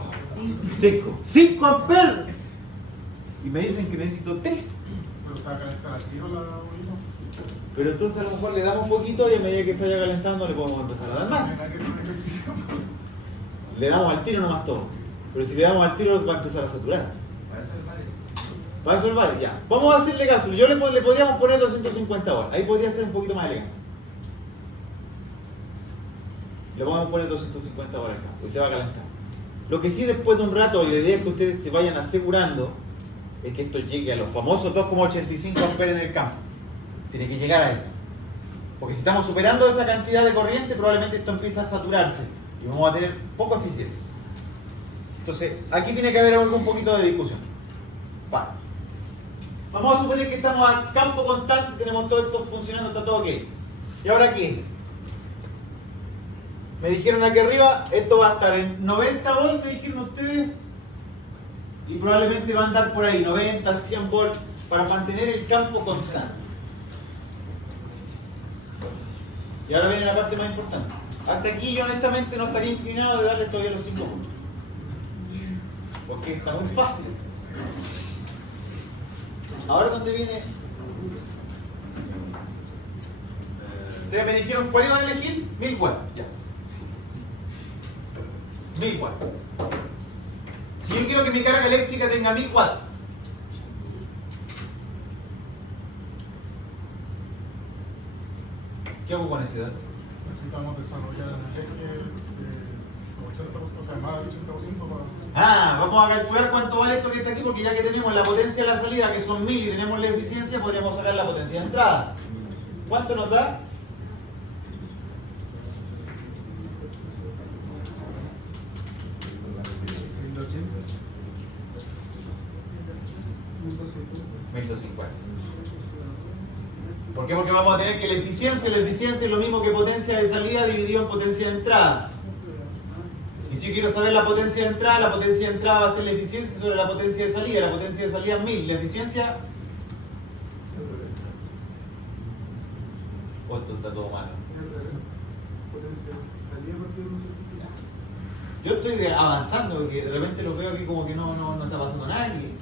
5. 5 amperes. Y me dicen que necesito 3. Pero está calentada al tiro la bolita. Pero entonces a lo mejor le damos un poquito y a medida que se vaya calentando le podemos empezar a dar más. No hay que tener ejercicio. Le damos al tiro nomás todo. Pero si le damos al tiro va a empezar a saturar. Para eso el vale, ya. Vamos a hacerle caso. Yo le podríamos poner 250 volts. Ahí podría ser un poquito más elegante. Le vamos a poner 250 volts acá, porque se va a calentar. Lo que sí después de un rato, la idea es que ustedes se vayan asegurando es que esto llegue a los famosos 2,85 amperes en el campo. Tiene que llegar a esto. Porque si estamos superando esa cantidad de corriente, probablemente esto empieza a saturarse y vamos a tener poco eficiencia. Entonces, aquí tiene que haber algo un poquito de discusión. Vale. Vamos a suponer que estamos a campo constante, tenemos todo esto funcionando, está todo ok. ¿Y ahora qué? Me dijeron aquí arriba, esto va a estar en 90 volts, me dijeron ustedes, y probablemente va a andar por ahí, 90, 100 volts, para mantener el campo constante. Y ahora viene la parte más importante. Hasta aquí yo honestamente no estaría inclinado de darle todavía los 5 volts. Porque está muy fácil. Ahora, ¿dónde viene? Ustedes me dijeron cuál iban a elegir. 1000 watts. Ya. 1000 watts. Si yo quiero que mi carga eléctrica tenga 1000 watts, ¿qué hago con ese dato? Necesitamos desarrollar el eje de 80%, o sea, más del 80% para... Vamos a calcular cuánto vale esto que está aquí, porque ya que tenemos la potencia de la salida, que son 1000, y tenemos la eficiencia, podríamos sacar la potencia de entrada. ¿Cuánto nos da? $1.250. ¿Por qué? Porque vamos a tener que la eficiencia es lo mismo que potencia de salida dividido en potencia de entrada. Y si yo quiero saber la potencia de entrada va a ser la eficiencia sobre la potencia de salida. La potencia de salida es 1000, la eficiencia... Oh, esto está todo malo. Yo estoy avanzando porque de repente lo veo aquí como que no está pasando nada aquí.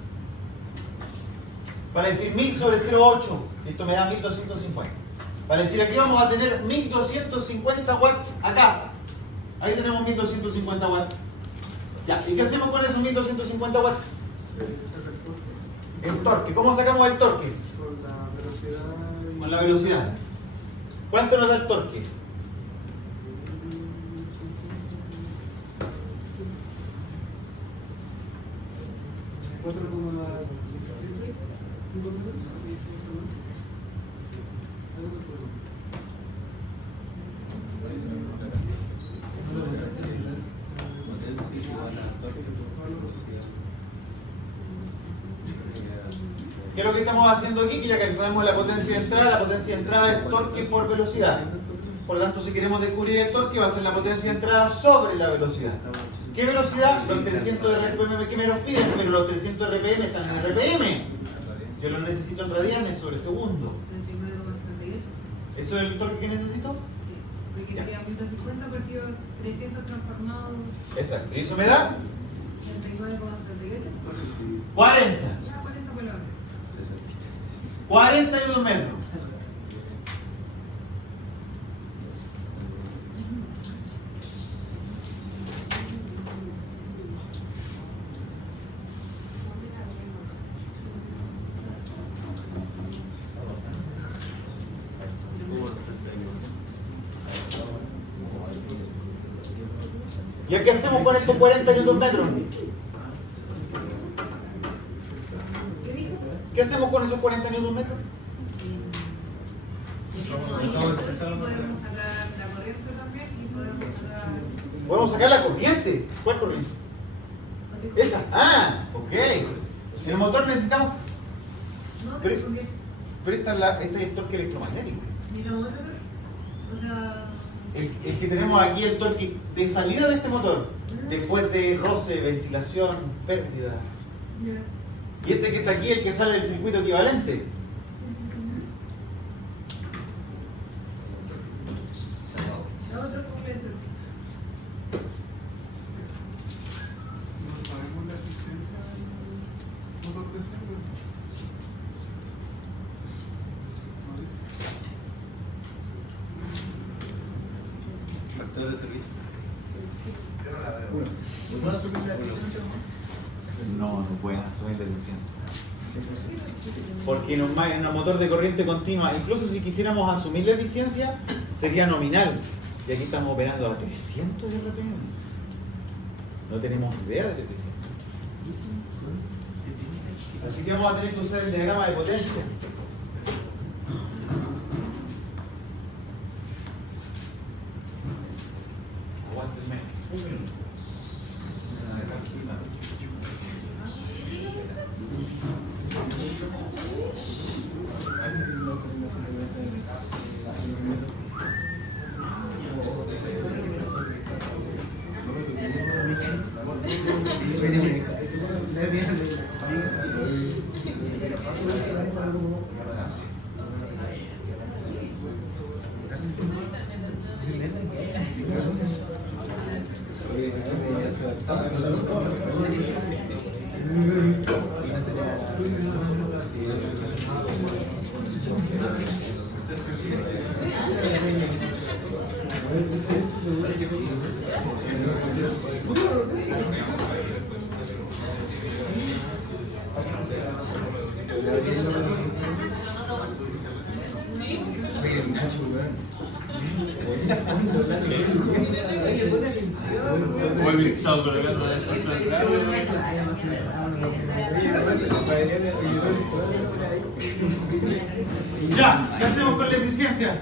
Para decir 1000 sobre 0,8, esto me da 1250. Para decir aquí vamos a tener 1250 watts acá. Ahí tenemos 1250 watts. Ya, ¿y qué hacemos con esos 1250 watts? El torque. ¿Cómo sacamos el torque? Con la velocidad. Con la velocidad. ¿Cuánto nos da el torque? ¿Qué es lo que estamos haciendo aquí? Que ya que sabemos la potencia de entrada es torque por velocidad. Por lo tanto, si queremos descubrir el torque, va a ser la potencia de entrada sobre la velocidad. ¿Qué velocidad? Los 300 RPM que me los piden, pero los 300 RPM están en RPM. Yo los necesito en radianes sobre segundo. 39,78. ¿Eso es el torque que necesito? Sí, porque Ya. sería 150 partido 300 transformados Exacto. ¿Y eso me da? 39,78. 40. Ya 40 por la hora. 40 Nm. ¿Y qué hacemos con estos 40 Nm? ¿Qué dijo? ¿Qué hacemos con esos 40 Nm? Podemos sacar la corriente también y podemos sacar... Podemos sacar la corriente. ¿Cuál corriente? Esa. Ah, ok. En el motor necesitamos. No, Pero- ¿por qué? Pero este es el torque electromagnético. ¿Necesitamos otro? O sea... El que tenemos aquí, el torque de salida de este motor, después de roce, ventilación, pérdida. Y este que está aquí, el que sale del circuito equivalente. La otra completo. No sabemos la eficiencia del motor de cero. Factor de servicio. ¿Puede subir la eficiencia? No pueden asumir la eficiencia. Porque en un motor de corriente continua, incluso si quisiéramos asumir la eficiencia, sería nominal. Y aquí estamos operando a 300 RPM. No tenemos idea de la eficiencia. Así que vamos a tener que usar el diagrama de potencia. Aguántenme un minuto. Ya, ¿qué hacemos con la eficiencia?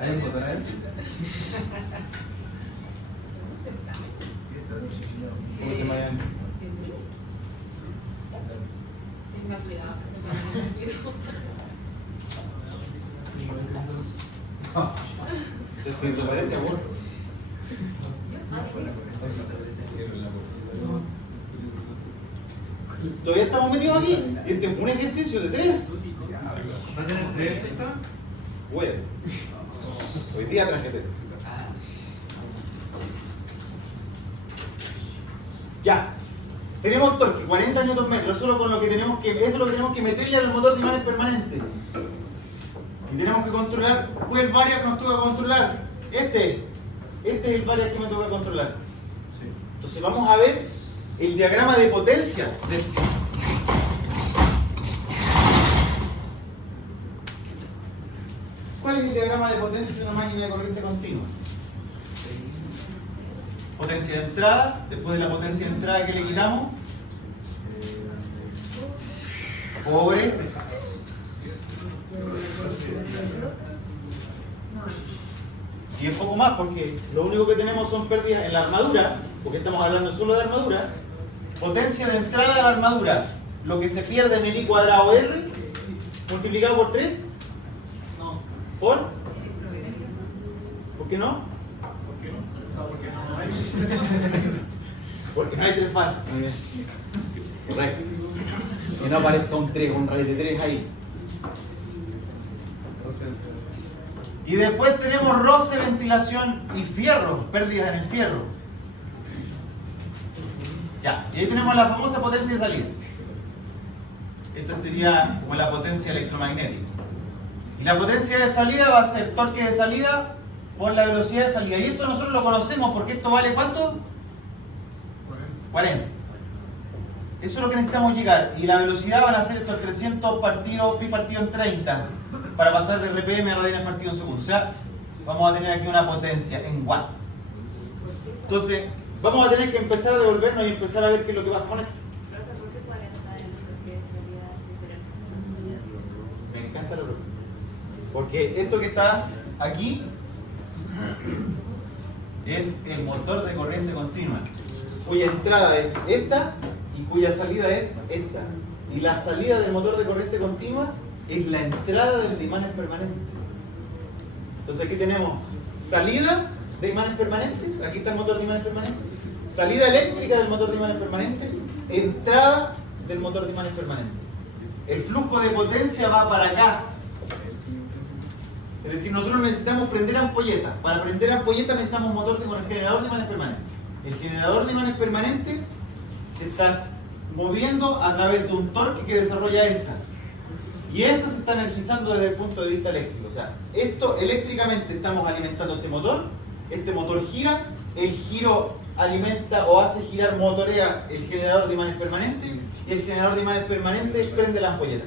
¿Hay un botón ahí? ¿Cómo se llama? Tenga cuidado. Se parece a vos. Todavía estamos metidos aquí. Este es un ejercicio de 3. ¿No tienen 3, cierto? Puede. Hoy día traje 3. Ya. Tenemos torque, 40 Nm, solo con lo que tenemos que, eso es lo que tenemos que meterle al motor de imanes permanente. Y tenemos que controlar cuál variable nos toca controlar. Este es el variable que me toca controlar. Entonces vamos a ver el diagrama de potencia. ¿Cuál es el diagrama de potencia de una máquina de corriente continua? Potencia de entrada, después de la potencia de entrada que le quitamos, pobre, y un poco más porque lo único que tenemos son pérdidas en la armadura, porque estamos hablando solo de armadura. Potencia de entrada de la armadura, lo que se pierde en el I cuadrado R multiplicado por 3, no, ¿por qué no? Porque no hay 3 fases. Correcto. Que no aparezca un 3, un raíz de 3 ahí. Y después tenemos roce, ventilación y fierro, pérdidas en el fierro. Ya, y ahí tenemos la famosa potencia de salida. Esta sería como la potencia electromagnética. Y la potencia de salida va a ser torque de salida por la velocidad de salida. Y esto nosotros lo conocemos porque esto vale ¿cuánto? 40. Eso es lo que necesitamos llegar. Y la velocidad van a ser estos 300 partidos, pi partido en 30, para pasar de RPM a radianes partido en segundo. O sea, vamos a tener aquí una potencia en watts. Entonces, vamos a tener que empezar a devolvernos y empezar a ver qué es lo que pasa con esto. ¿Por qué 40 es lo que sería si será? Me encanta la pregunta. Porque esto que está aquí es el motor de corriente continua, cuya entrada es esta y cuya salida es esta. Y la salida del motor de corriente continua es la entrada del de imanes permanentes. Entonces aquí tenemos salida de imanes permanentes, aquí está el motor de imanes permanentes, salida eléctrica del motor de imanes permanentes, entrada del motor de imanes permanentes. El flujo de potencia va para acá. Es decir, nosotros necesitamos prender ampolletas. Para prender ampolletas necesitamos un motor con el generador de imanes permanentes. El generador de imanes permanentes se está moviendo a través de un torque que desarrolla esta. Y esto se está energizando desde el punto de vista eléctrico. O sea, esto eléctricamente estamos alimentando este motor gira, el giro alimenta o hace girar, motorea el generador de imanes permanentes y el generador de imanes permanentes prende la ampolleta.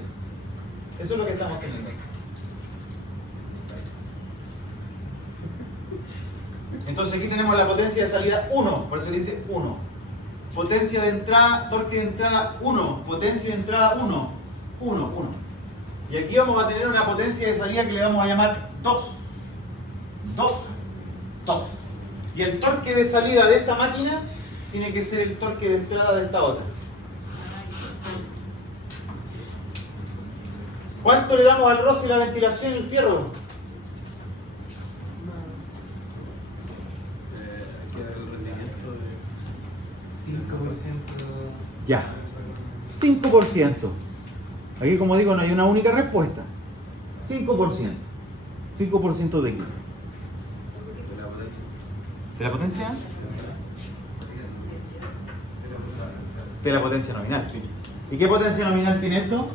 Eso es lo que estamos teniendo. Entonces aquí tenemos la potencia de salida 1, por eso dice 1. Potencia de entrada, torque de entrada 1, potencia de entrada 1, 1, 1. Y aquí vamos a tener una potencia de salida que le vamos a llamar 2. 2, 2. Y el torque de salida de esta máquina tiene que ser el torque de entrada de esta otra. ¿Cuánto le damos al roce y la ventilación y el fierro? El rendimiento de 5%. Ya. 5%. Aquí, como digo, no hay una única respuesta. 5%. 5% de qué? ¿De la potencia? De la potencia nominal. ¿Y qué potencia nominal tiene esto?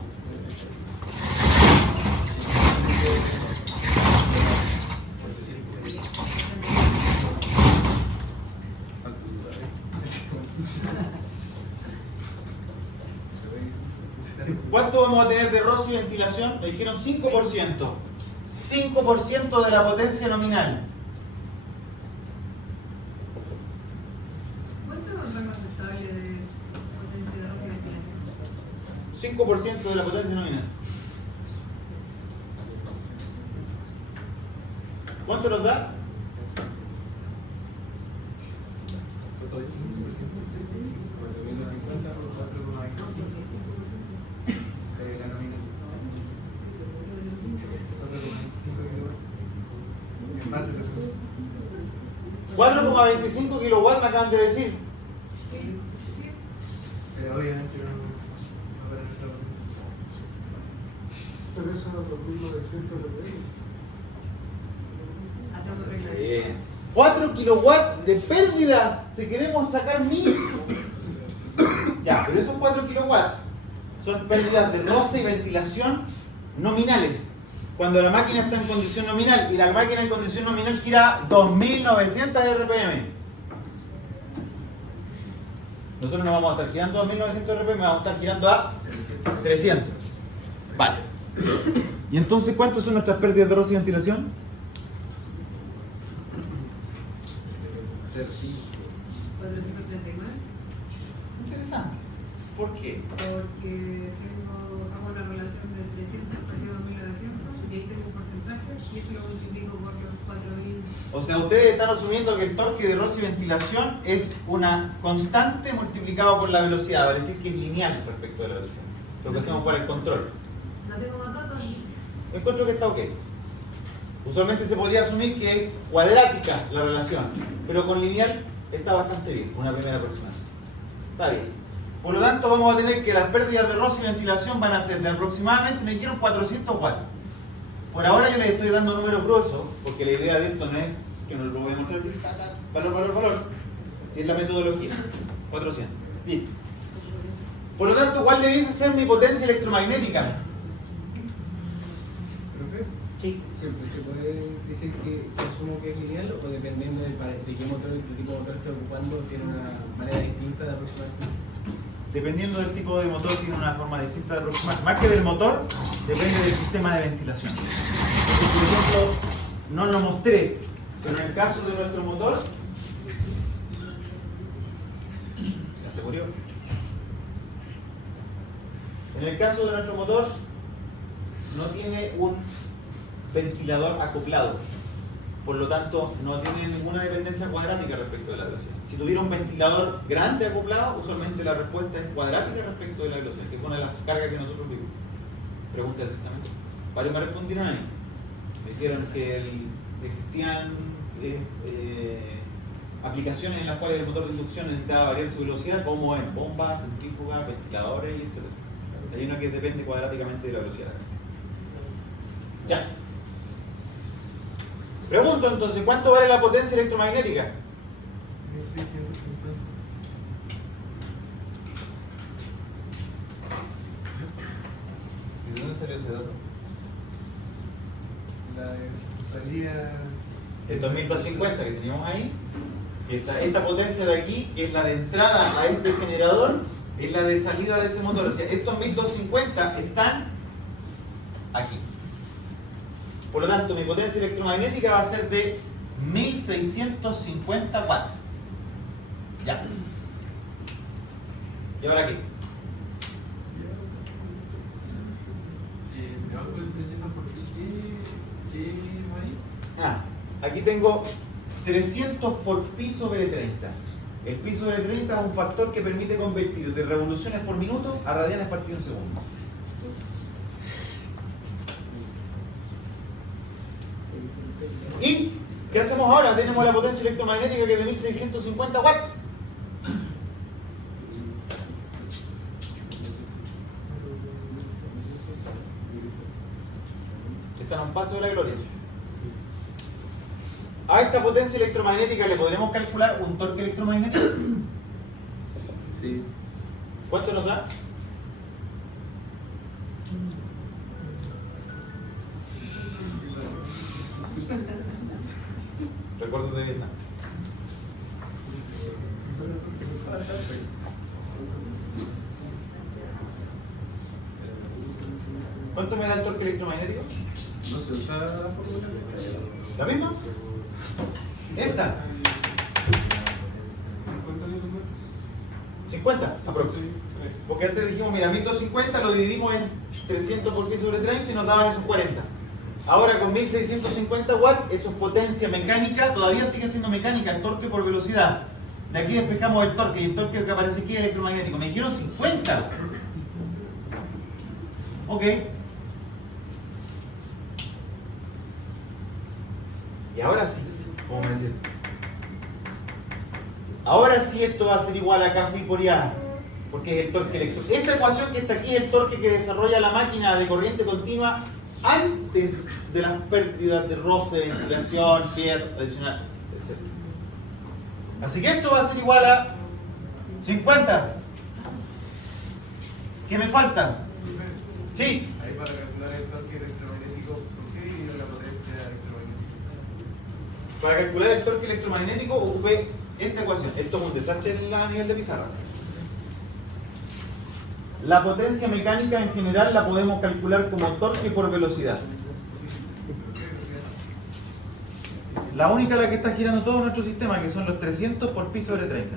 ¿Cuánto vamos a tener de roce y ventilación? Me dijeron 5%. 5% de la potencia nominal. ¿Cuánto es el rango aceptable de potencia de roce y ventilación? 5% de la potencia nominal. ¿Cuánto nos da? La nominal. 4,25 kilowatts. En base a lo que 4,25 kilowatts me acaban de decir. Sí, sí. pero obviamente no para esta potencia. Pero eso es otro punto de 100 RPM. Hacemos regla. Bien. 4 kilowatts de pérdida. Si queremos sacar 1000. Ya, pero esos 4 kilowatts son pérdidas de roce y ventilación nominales. Cuando la máquina está en condición nominal y la máquina en condición nominal gira 2900 RPM. Nosotros no vamos a estar girando 2900 RPM, vamos a estar girando a 300. Vale. ¿Y entonces cuántas son nuestras pérdidas de roce y ventilación? 439. Interesante. ¿Por qué? Porque hago la relación de 300 partido 2900 y ahí tengo un porcentaje y eso lo multiplico por los 4000. O sea, ustedes están asumiendo que el torque de roce y ventilación es una constante multiplicado por la velocidad, vale decir que es lineal respecto de la velocidad. Lo que hacemos para el control. No tengo más datos. Encuentro que está ok. Usualmente se podría asumir que es cuadrática la relación, pero con lineal está bastante bien, una primera aproximación. Está bien. Por lo tanto, vamos a tener que las pérdidas de roce y ventilación van a ser de aproximadamente, me dijeron 400 watts. Por ahora yo les estoy dando números gruesos, porque la idea de esto no es que nos lo voy a mostrar así, valor, es la metodología. 400. Listo. Por lo tanto, ¿cuál debiese ser mi potencia electromagnética? Profe, Sí. siempre se puede decir que asumo que es lineal o dependiendo de qué motor, de tipo de motor esté ocupando, tiene una manera distinta de aproximarse. Dependiendo del tipo de motor, tiene una forma distinta de aproximar. Más que del motor, depende del sistema de ventilación. Entonces, por ejemplo, no lo mostré, pero en el caso de nuestro motor, ¿ya se murió? En el caso de nuestro motor, no tiene un ventilador acoplado. Por lo tanto, no tiene ninguna dependencia cuadrática respecto de la velocidad. Si tuviera un ventilador grande acoplado, usualmente la respuesta es cuadrática respecto de la velocidad, que es una de las cargas que nosotros vivimos. Pregunta exactamente. Varios me respondieron ahí. Me dijeron que existían aplicaciones en las cuales el motor de inducción necesitaba variar su velocidad, como en bombas, centrífugas, ventiladores, etc. Hay una que depende cuadráticamente de la velocidad. Ya. Pregunto entonces, ¿cuánto vale la potencia electromagnética? 1650. ¿Y de dónde salió ese dato? La salida. Estos 1250 que teníamos ahí, esta potencia de aquí, que es la de entrada a este generador, es la de salida de ese motor. O sea, estos 1250 están aquí. Por lo tanto, mi potencia electromagnética va a ser de 1650 watts. Ya. ¿Y ahora qué? Me hago el 300 por ¿qué María? Ah, aquí tengo 300 por pi sobre 30. El pi sobre 30 es un factor que permite convertir de revoluciones por minuto a radianes partido en segundo. ¿Y qué hacemos ahora? Tenemos la potencia electromagnética que es de 1650 watts. Están a un paso de la gloria. a esta potencia electromagnética le podremos calcular un torque electromagnético. Sí. ¿Cuánto nos da? Recuerdos de Vietnam. ¿Cuánto me da el torque electromagnético? No se usa la fórmula. ¿La misma? Esta. 50 Nm. 50, aproximadamente. Porque antes dijimos, mira, 1250 lo dividimos en 300 por pi sobre 30 y nos daban esos 40. Ahora con 1650 watts, eso es potencia mecánica, todavía sigue siendo mecánica, el torque por velocidad. De aquí despejamos el torque y el torque que aparece aquí es electromagnético. Me dijeron 50. Ok. Y ahora sí, ¿cómo me decir? Ahora sí esto va a ser igual a K phi por IA, porque es el torque eléctrico. Esta ecuación que está aquí es el torque que desarrolla la máquina de corriente continua antes de las pérdidas de roce, ventilación, fierro adicional, etc. Así que esto va a ser igual a 50. ¿Qué me falta? Sí. Ahí para calcular el torque electromagnético, ¿por qué dividir la potencia electromagnética? Para calcular el torque electromagnético ocupé esta ecuación. Esto es un desastre a nivel de pizarra. La potencia mecánica en general la podemos calcular como torque por velocidad. La única la que está girando todo nuestro sistema, que son los 300 por pi sobre 30.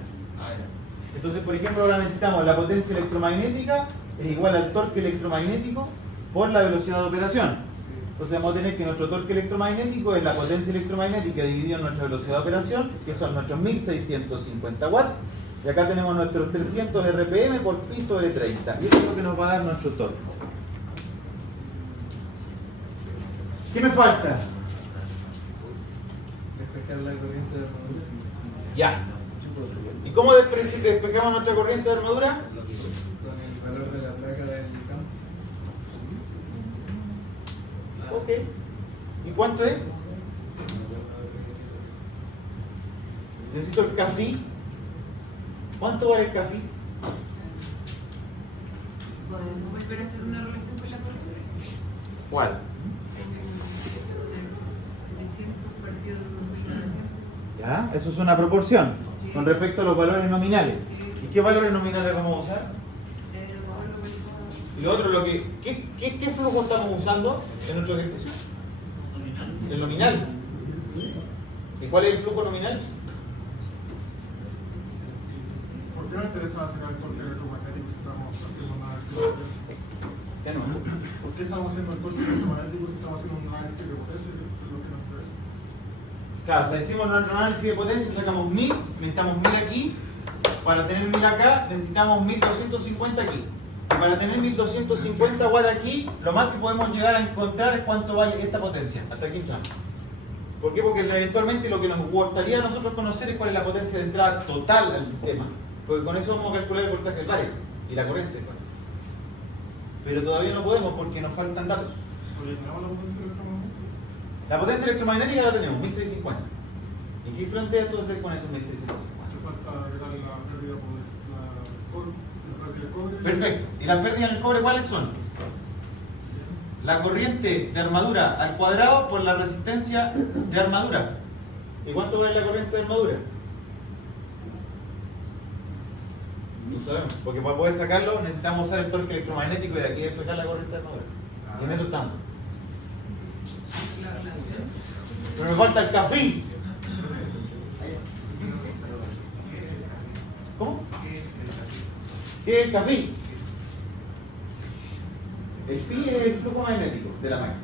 Entonces, por ejemplo, ahora necesitamos la potencia electromagnética es igual al torque electromagnético por la velocidad de operación. Entonces vamos a tener que nuestro torque electromagnético es la potencia electromagnética dividida en nuestra velocidad de operación, que son nuestros 1650 watts. Y acá tenemos nuestros 300 RPM por pi sobre 30. Y eso es lo que nos va a dar nuestro torque. ¿Qué me falta? Despejar la corriente de armadura. Ya. ¿Y cómo despejamos nuestra corriente de armadura? Con el valor de la placa del campo. Ok. ¿Y cuánto es? Necesito el K phi. ¿Cuánto vale el K phi? ¿Podemos volver a hacer una relación con la corriente? ¿Cuál? 300 partido de 2900. ¿Ya? Eso es una proporción con respecto a los valores nominales. ¿Y qué valores nominales vamos a usar? Y lo otro, ¿qué flujo estamos usando en nuestro ejercicio? El nominal. ¿Y cuál es el flujo nominal? ¿Por qué me interesa sacar el torque electromagnético si estamos haciendo un análisis de potencia? Ya no. ¿Por qué estamos haciendo el torque electromagnético si estamos haciendo un análisis de potencia? Que es lo que nos interesa. Claro, o sea, hicimos nuestro análisis de potencia, sacamos 1000, necesitamos 1000 aquí. Para tener 1000 acá, necesitamos 1250 aquí. Y para tener 1250 watts aquí, lo más que podemos llegar a encontrar es cuánto vale esta potencia. Hasta aquí entramos. ¿Por qué? Porque eventualmente lo que nos gustaría a nosotros conocer es cuál es la potencia de entrada total al sistema. Porque con eso vamos a calcular el voltaje del barrio y la corriente. Pero todavía no podemos porque nos faltan datos. Oye, ¿tenemos la potencia electromagnética? La potencia electromagnética la tenemos, 1650. ¿Y qué planteas tú hacer con esos 1650? Hace falta agregar la pérdida del cobre. Perfecto. ¿Y las pérdidas en el cobre cuáles son? La corriente de armadura al cuadrado por la resistencia de armadura. ¿Y cuánto vale la corriente de armadura? No sabemos, porque para poder sacarlo necesitamos usar el torque electromagnético y de aquí despejar la corriente de armadura. Y en eso estamos. La relación. Pero me falta el K phi. ¿Cómo? ¿Qué es el K phi? El phi es el flujo magnético de la máquina.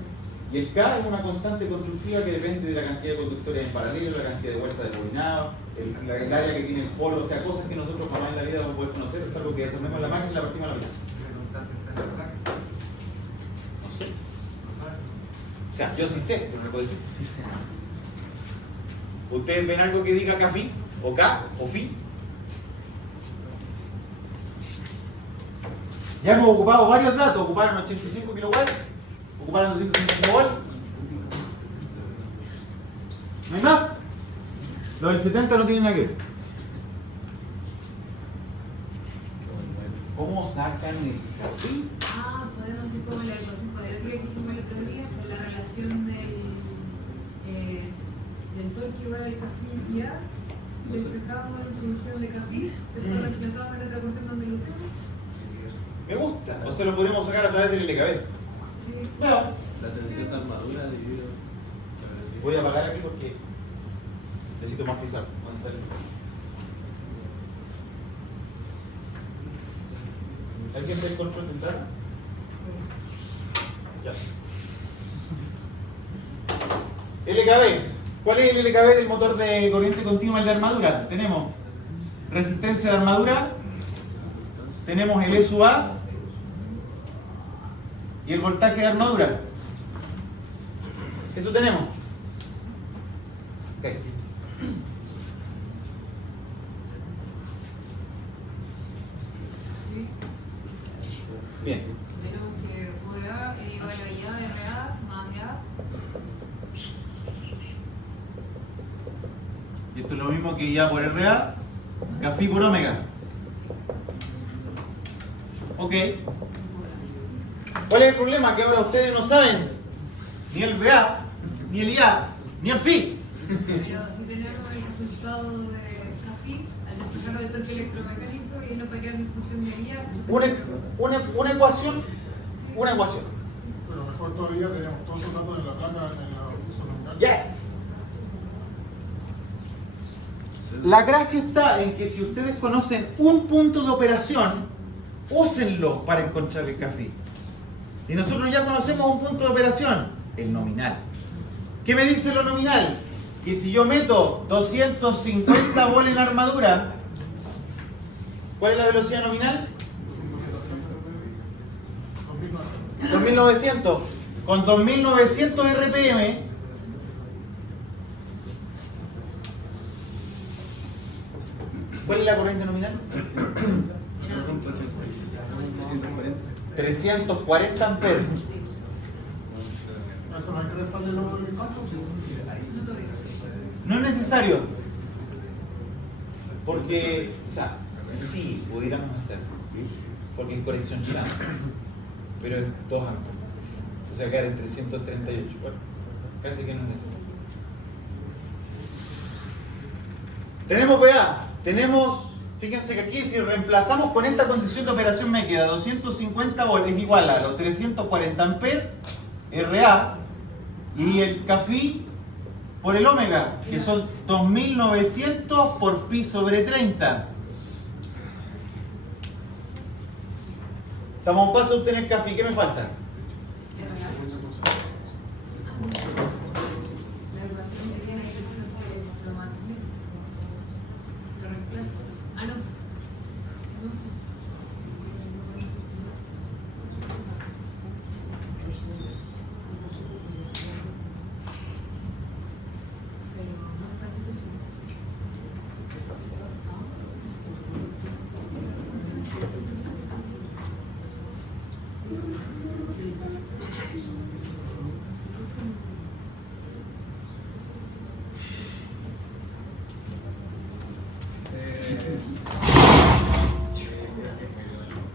Y el K es una constante constructiva que depende de la cantidad de conductores en paralelo, la cantidad de vueltas de bobinado, el área que tiene el polo, o sea, cosas que nosotros jamás en la vida vamos a poder conocer, es algo que desarmemos la máquina y la partimos a la mitad. No sé. O sea, yo sí sé, pero no puedo decir. ¿Ustedes ven algo que diga K phi? ¿O K? ¿O phi? Ya hemos ocupado varios datos, ocuparon 85 kilowatts, ocuparon 250 kilowatts. ¿No hay más? Lo del 70 no tiene nada que ver. ¿Cómo sacan el café? Podemos hacer como la ecuación cuadrática que hicimos el otro día, con la relación del torque igual al café y A, despejamos en función de café, después reemplazamos en otra ecuación donde lo usamos. Me gusta. O sea, lo podemos sacar a través del LKB. Sí. Bueno, La tensión de armadura dividido. voy a apagar aquí porque necesito más pizarra. ¿Alguien ve el control de entrada? Ya. LKB. ¿Cuál es el LKB del motor de corriente continua de armadura? Tenemos resistencia de armadura, tenemos el E sub A y el voltaje de armadura. Eso tenemos. Ok. Sí. Bien. Tenemos que VA es igual a IA de RA más A. Y esto es lo mismo que ya por RA, café por omega. Ok. ¿Cuál es el problema? Que ahora ustedes no saben ni el VA, ni el IA, ni el phi. Pero si tenemos el resultado de café, al despejarlo del torque electromecánico y no pegar en función de IA. Una ecuación, una ecuación. Pero mejor todavía tenemos todos esos datos en la placa, en la uso nominal. Yes. La gracia está en que si ustedes conocen un punto de operación, úsenlo para encontrar el café. Y nosotros ya conocemos un punto de operación, el nominal. ¿Qué me dice lo nominal? Que si yo meto 250 volt en armadura, ¿cuál es la velocidad nominal? 2900. Con 2900 RPM, ¿cuál es la corriente nominal? 340 amperes. Eso no hay que restarle lo del impacto, sí. No es necesario. Porque, o sea, sí, pudiéramos hacerlo. Porque es corrección chilena. Pero es 2 amperes. O sea, quedar en 338. Bueno, casi que no es necesario. Tenemos VA. Tenemos, fíjense que aquí si reemplazamos con esta condición de operación me queda 250 volt es igual a los 340 amperes RA y el café por el omega, que son 2900 por pi sobre 30. Estamos a un paso de obtener café. ¿Qué me falta? La ecuación que tiene aquí lo magnético. Lo reemplazo. Ah, no.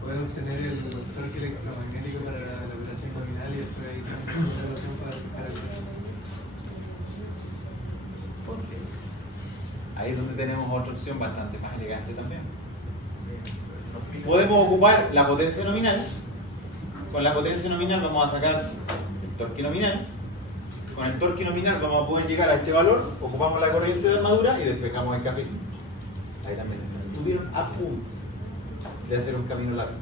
Pueden obtener el torque electromagnético para la operación nominal y después ahí también la relación para buscar el Ahí es donde tenemos otra opción bastante más elegante también. Podemos ocupar la potencia nominal. Con la potencia nominal vamos a sacar el torque nominal. Con el torque nominal vamos a poder llegar a este valor, ocupamos la corriente de armadura y despejamos el café. Ahí también estuvieron a punto de hacer un camino largo.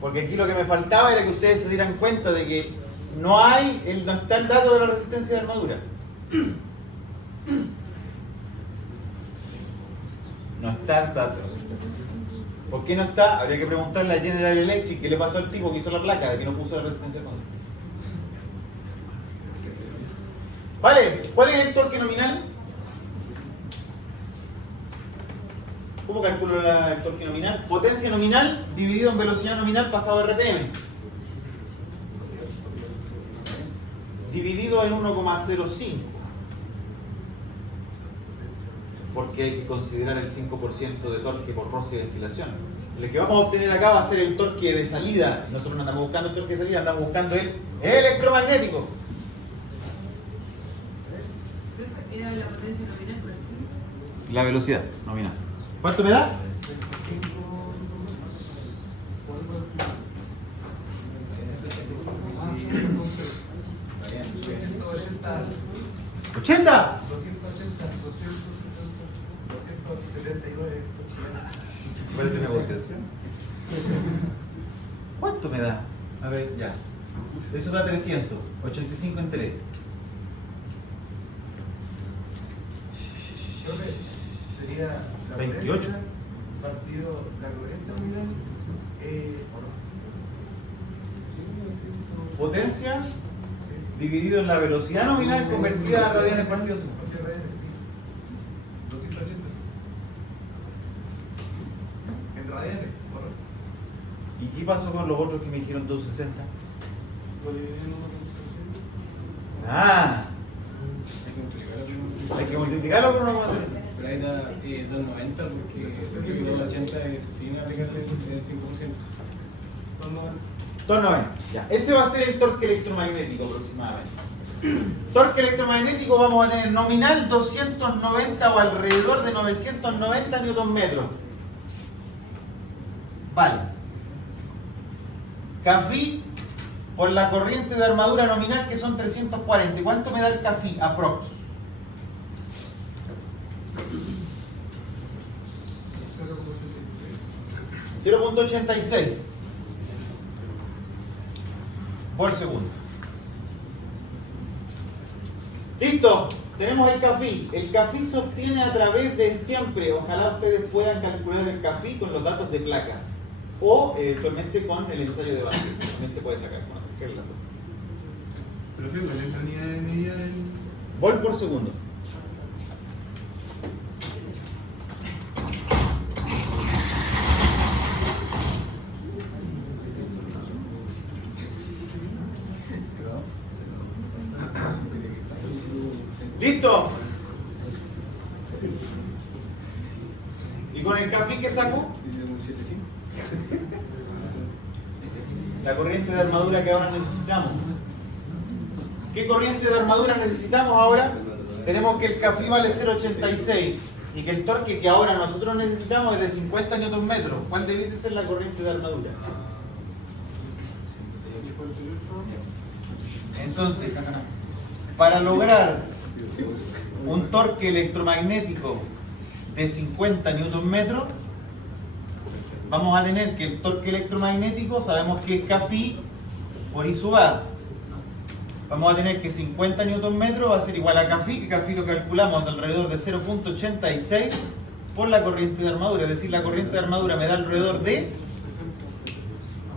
Porque aquí lo que me faltaba era que ustedes se dieran cuenta de que no está el dato de la resistencia de armadura. No está el dato. ¿Por qué no está? Habría que preguntarle a General Electric qué le pasó al tipo que hizo la placa de que no puso la resistencia de armadura. Vale, ¿cuál es el torque nominal? ¿Cómo calculo el torque nominal? Potencia nominal dividido en velocidad nominal pasado RPM. Dividido en 1,05. porque hay que considerar el 5% de torque por roce y ventilación. Lo que vamos a obtener acá va a ser el torque de salida. Nosotros no andamos buscando el torque de salida, andamos buscando el electromagnético. Era la potencia nominal por aquí. La velocidad nominal. ¿Cuánto me da? 80. 280, 260, 279. ¿Parece negociación? ¿Cuánto me da? A ver, ya. Eso da 300. 85 en 3. Sería la 28. potencia partido la corriente nominal. Potencia dividido en la velocidad nominal convertida a radianes partido segundo. 280. En radianes, correcto. ¿Y qué pasó con los otros que me dijeron 260? Ah, hay que multiplicarlo por 1,3. Pero ahí da 290 porque 280 es sin aplicarle el 5%. 290. Ya. Ese va a ser el torque electromagnético aproximadamente. Torque electromagnético vamos a tener nominal 290 o alrededor de 990 Nm. Vale. Cafí por la corriente de armadura nominal que son 340. ¿Cuánto me da el cafí? Aprox. 0.86 por segundo. Listo, tenemos el cafí. El cafí se obtiene a través de siempre. Ojalá ustedes puedan calcular el cafí con los datos de placa o eventualmente con el ensayo de base. También se puede sacar con cualquier dato. Pero ¿cuál es la unidad de medida del...? Volt por segundo. ¿Listo? ¿Y con el café que saco? La corriente de armadura que ahora necesitamos. ¿Qué corriente de armadura necesitamos ahora? Tenemos que el café vale 0.86 y que el torque que ahora nosotros necesitamos es de 50 Nm. ¿Cuál debiese ser la corriente de armadura? Entonces, para lograr un torque electromagnético de 50 Nm, vamos a tener que el torque electromagnético, sabemos que es Kφ por I sub A. Vamos a tener que 50 Nm va a ser igual a Kφ, que Kφ lo calculamos de alrededor de 0.86 por la corriente de armadura. Es decir, la corriente de armadura me da alrededor de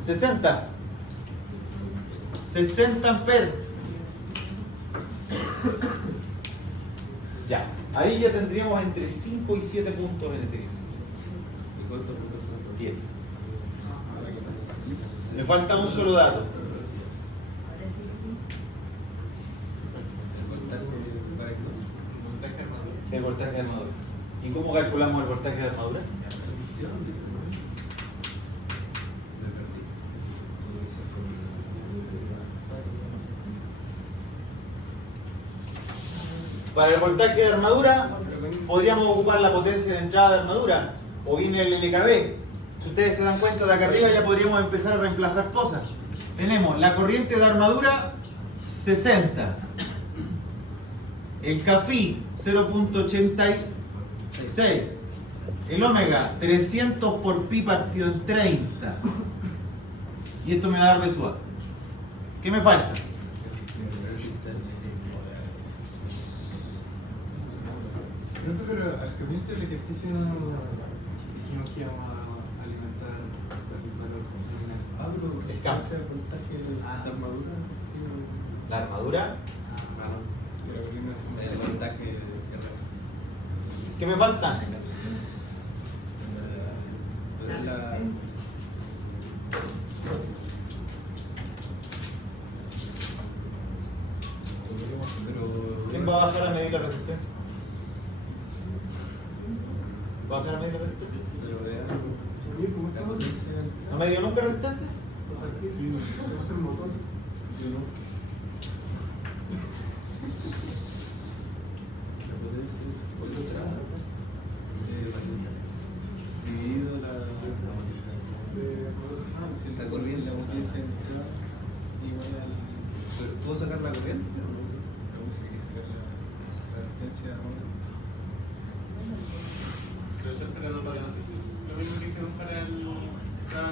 60 amperes. Ya, ahí ya tendríamos entre 5 y 7 puntos en este ejercicio. ¿Y cuántos puntos son? 10. Me falta un solo dato. El voltaje de armadura. ¿Y cómo calculamos el voltaje de armadura? Para el voltaje de armadura podríamos ocupar la potencia de entrada de armadura o bien el LKB. Si ustedes se dan cuenta de acá arriba ya podríamos empezar a reemplazar cosas. Tenemos la corriente de armadura 60, el Kφ 0.86, el omega 300 por pi partido en 30 y esto me va a dar B sub A. ¿Qué me falta? Pero al comienzo del ejercicio dijimos que íbamos a alimentar el valor nominal. Pero El campo. ¿cuál es el voltaje de la armadura? La armadura. De la columna El voltaje de ¿Qué me falta? La resistencia. ¿Quién va a bajar a medir la resistencia? dónde era medir la resistencia? Pero vean, La potencia del ¿No me dio nunca resistencia? el motor. yo no. La potencia es por entrada. Dividido la corriente, la potencia de entrada igual al. ¿puedo sacar la corriente? La música que sacar la resistencia ahora. Pero eso esperando para no sé, lo mismo que hicieron para cada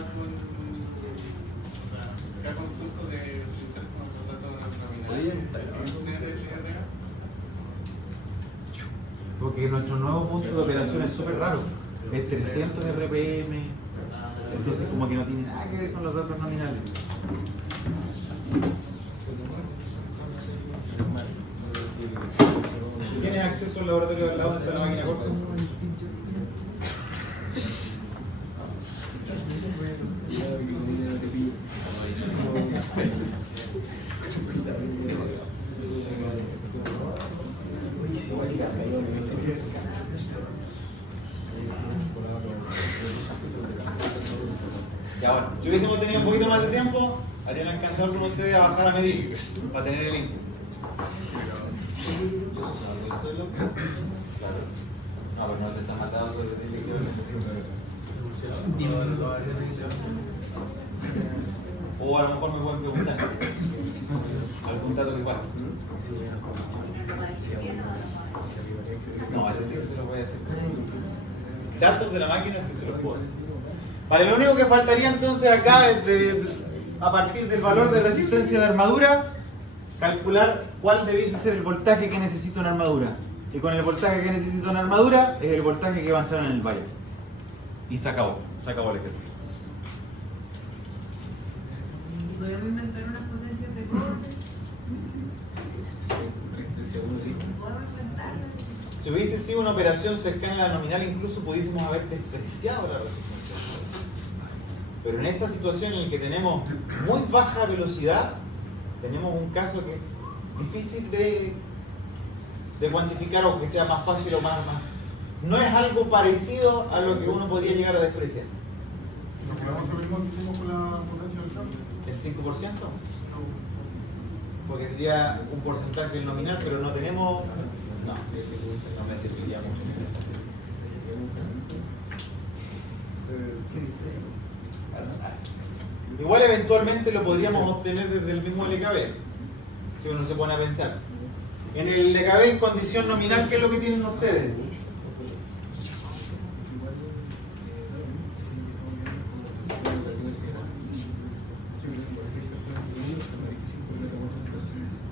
conjunto de utilizar como contrato nominal. Oye, Porque nuestro nuevo punto de operación es súper raro. Es 300 RPM. Entonces como que no tiene nada que ver con los datos nominales. ¿Tienes acceso al laboratorio al lado de la máquina corta? Ya bueno, si hubiésemos tenido un poquito más de tiempo, habrían alcanzado con ustedes a bajar a medir para tener el input. Claro. No, pero no te estás matado sobre el líquido. O a lo mejor me pueden preguntar algún dato igual. No, a decir se lo voy a decir. Datos de la máquina sí se los puedo. Vale, lo único que faltaría entonces acá es a partir del valor de resistencia de armadura, calcular cuál debiese ser el voltaje que necesita una armadura. Y con el voltaje que necesita una armadura es el voltaje que va a entrar en el wire. Y se acabó el ejercicio. ¿Y podemos inventar unas potencias de cobre? Resistencia 1 de Podemos inventarlas. Si hubiese sido una operación cercana a la nominal, incluso pudiésemos haber despreciado la resistencia. Pero en esta situación en la que tenemos muy baja velocidad, tenemos un caso que es difícil de cuantificar o que sea más fácil o más. No es algo parecido a lo que uno podría llegar a despreciar. ¿Nos quedamos lo mismo que hicimos con la potencia del cambio? ¿El 5%? Porque sería un porcentaje del nominal, pero no tenemos. No me serviría mucho. Igual eventualmente lo podríamos obtener desde el mismo LKB, si uno se pone a pensar. En el LKB en condición nominal, ¿qué es lo que tienen ustedes?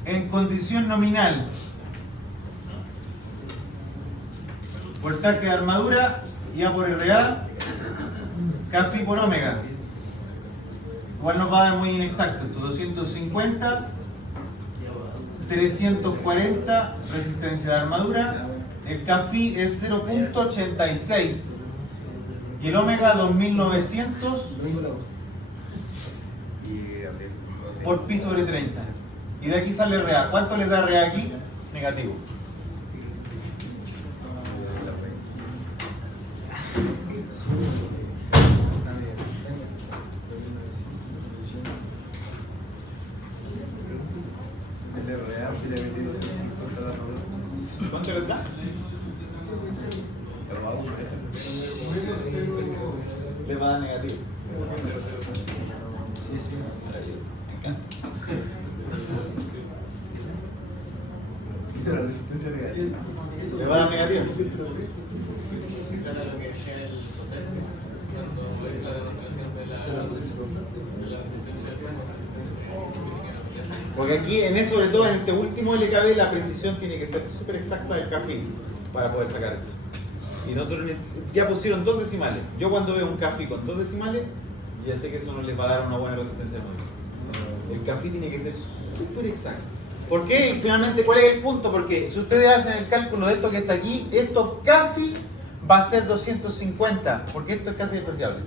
En condición nominal, voltaje de armadura, IA por RA, Kφ por omega. Igual nos va a dar muy inexacto esto, 250, 340 resistencia de armadura, el Kφ es 0.86 y el omega 2900 por pi sobre 30. Y de aquí sale RA. ¿Cuánto le da RA aquí? Negativo. El RA si le he metido 150 de armadura. ¿Cuánto les da? Pero vamos a ver. Le va a dar negativo. Maravilloso. Me encanta. La resistencia negativa. Le va a dar negativo. Eso era lo que decía el CEP cuando hizo la demostración de la resistencia al tiempo. Porque aquí, sobre todo en este último LKB, la precisión tiene que ser súper exacta del Kφ para poder sacar esto. Y nosotros ya pusieron 2 decimales. Yo cuando veo un Kφ con 2 decimales, ya sé que eso no les va a dar una buena resistencia al movimiento. El Kφ tiene que ser súper exacto. ¿Por qué? Y finalmente, ¿cuál es el punto? Porque si ustedes hacen el cálculo de esto que está aquí, esto casi va a ser 250, porque esto es casi despreciable.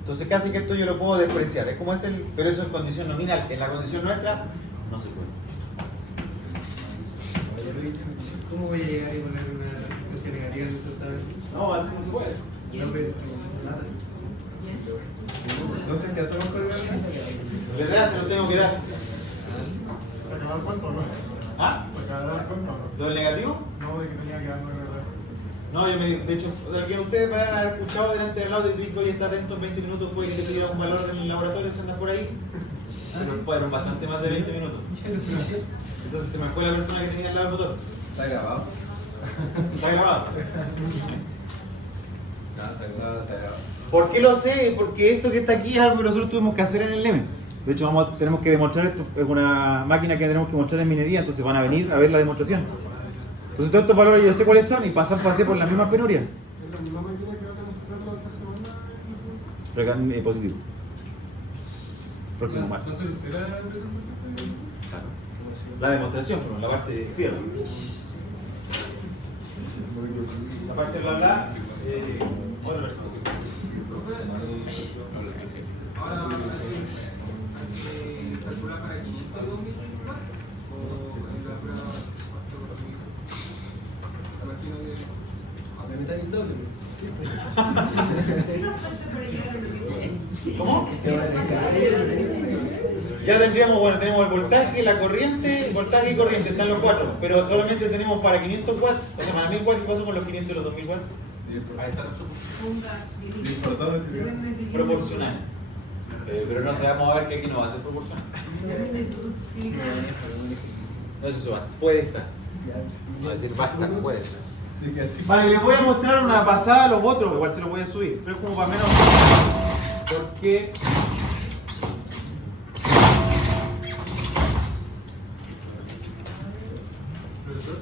Entonces casi que esto yo lo puedo despreciar, es como es pero eso en condición nominal. En la condición nuestra no se puede. ¿Cómo voy a llegar y poner una resistencia negativa en esa tabla? No, antes no se puede. No sé qué hacemos con el La verdad se lo tengo que dar. ¿Se acaba el cuento o no? ¿Ah? ¿Se acaba el cuento o no? ¿Lo del negativo? No, de que tenía que darlo de verdad. No, yo me de hecho, que ustedes van a haber escuchado delante del lado y dijo, oye, está atento en 20 minutos, puede que te pidiera un valor en el laboratorio si andas por ahí. Pero fueron bastante más de 20 minutos. Entonces se me fue la persona que tenía al lado del motor. ¿Está grabado? Está grabado. No, está grabado. ¿Por qué lo sé? Porque esto que está aquí es algo que nosotros tuvimos que hacer en el LEME. De hecho, tenemos que demostrar esto, es una máquina que tenemos que mostrar en minería, entonces van a venir a ver la demostración. Entonces todos estos valores yo sé cuáles son y pasé por la misma penuria. ¿Es la misma máquina que van a mostrar la otra semana? Pero acá positivo. Próximo martes. ¿Va a ser entera la presentación? Claro. La demostración, pero la parte de fierro. La parte bla bla, otra versión. Ahora hay que calcular para 500 o 2000 más o en la prueba imagino que aumentar el doble. ¿Cómo? Ya tendríamos, bueno, tenemos el voltaje, la corriente, voltaje y corriente, están los cuatro, pero solamente tenemos para 500 watts, o sea, para 1000 watts, ¿qué pasa con los 500 y los 2000 watts? Ahí está. Depende si Proporcional. Pero no se vamos a ver que aquí no va a ser proporcional. Depende de su utilidad. No es eso, puede estar. No decir basta, puede estar. Sí, que así. Vale, les voy a mostrar una pasada a los otros, igual se los voy a subir, pero es como para menos. Porque. Profesor,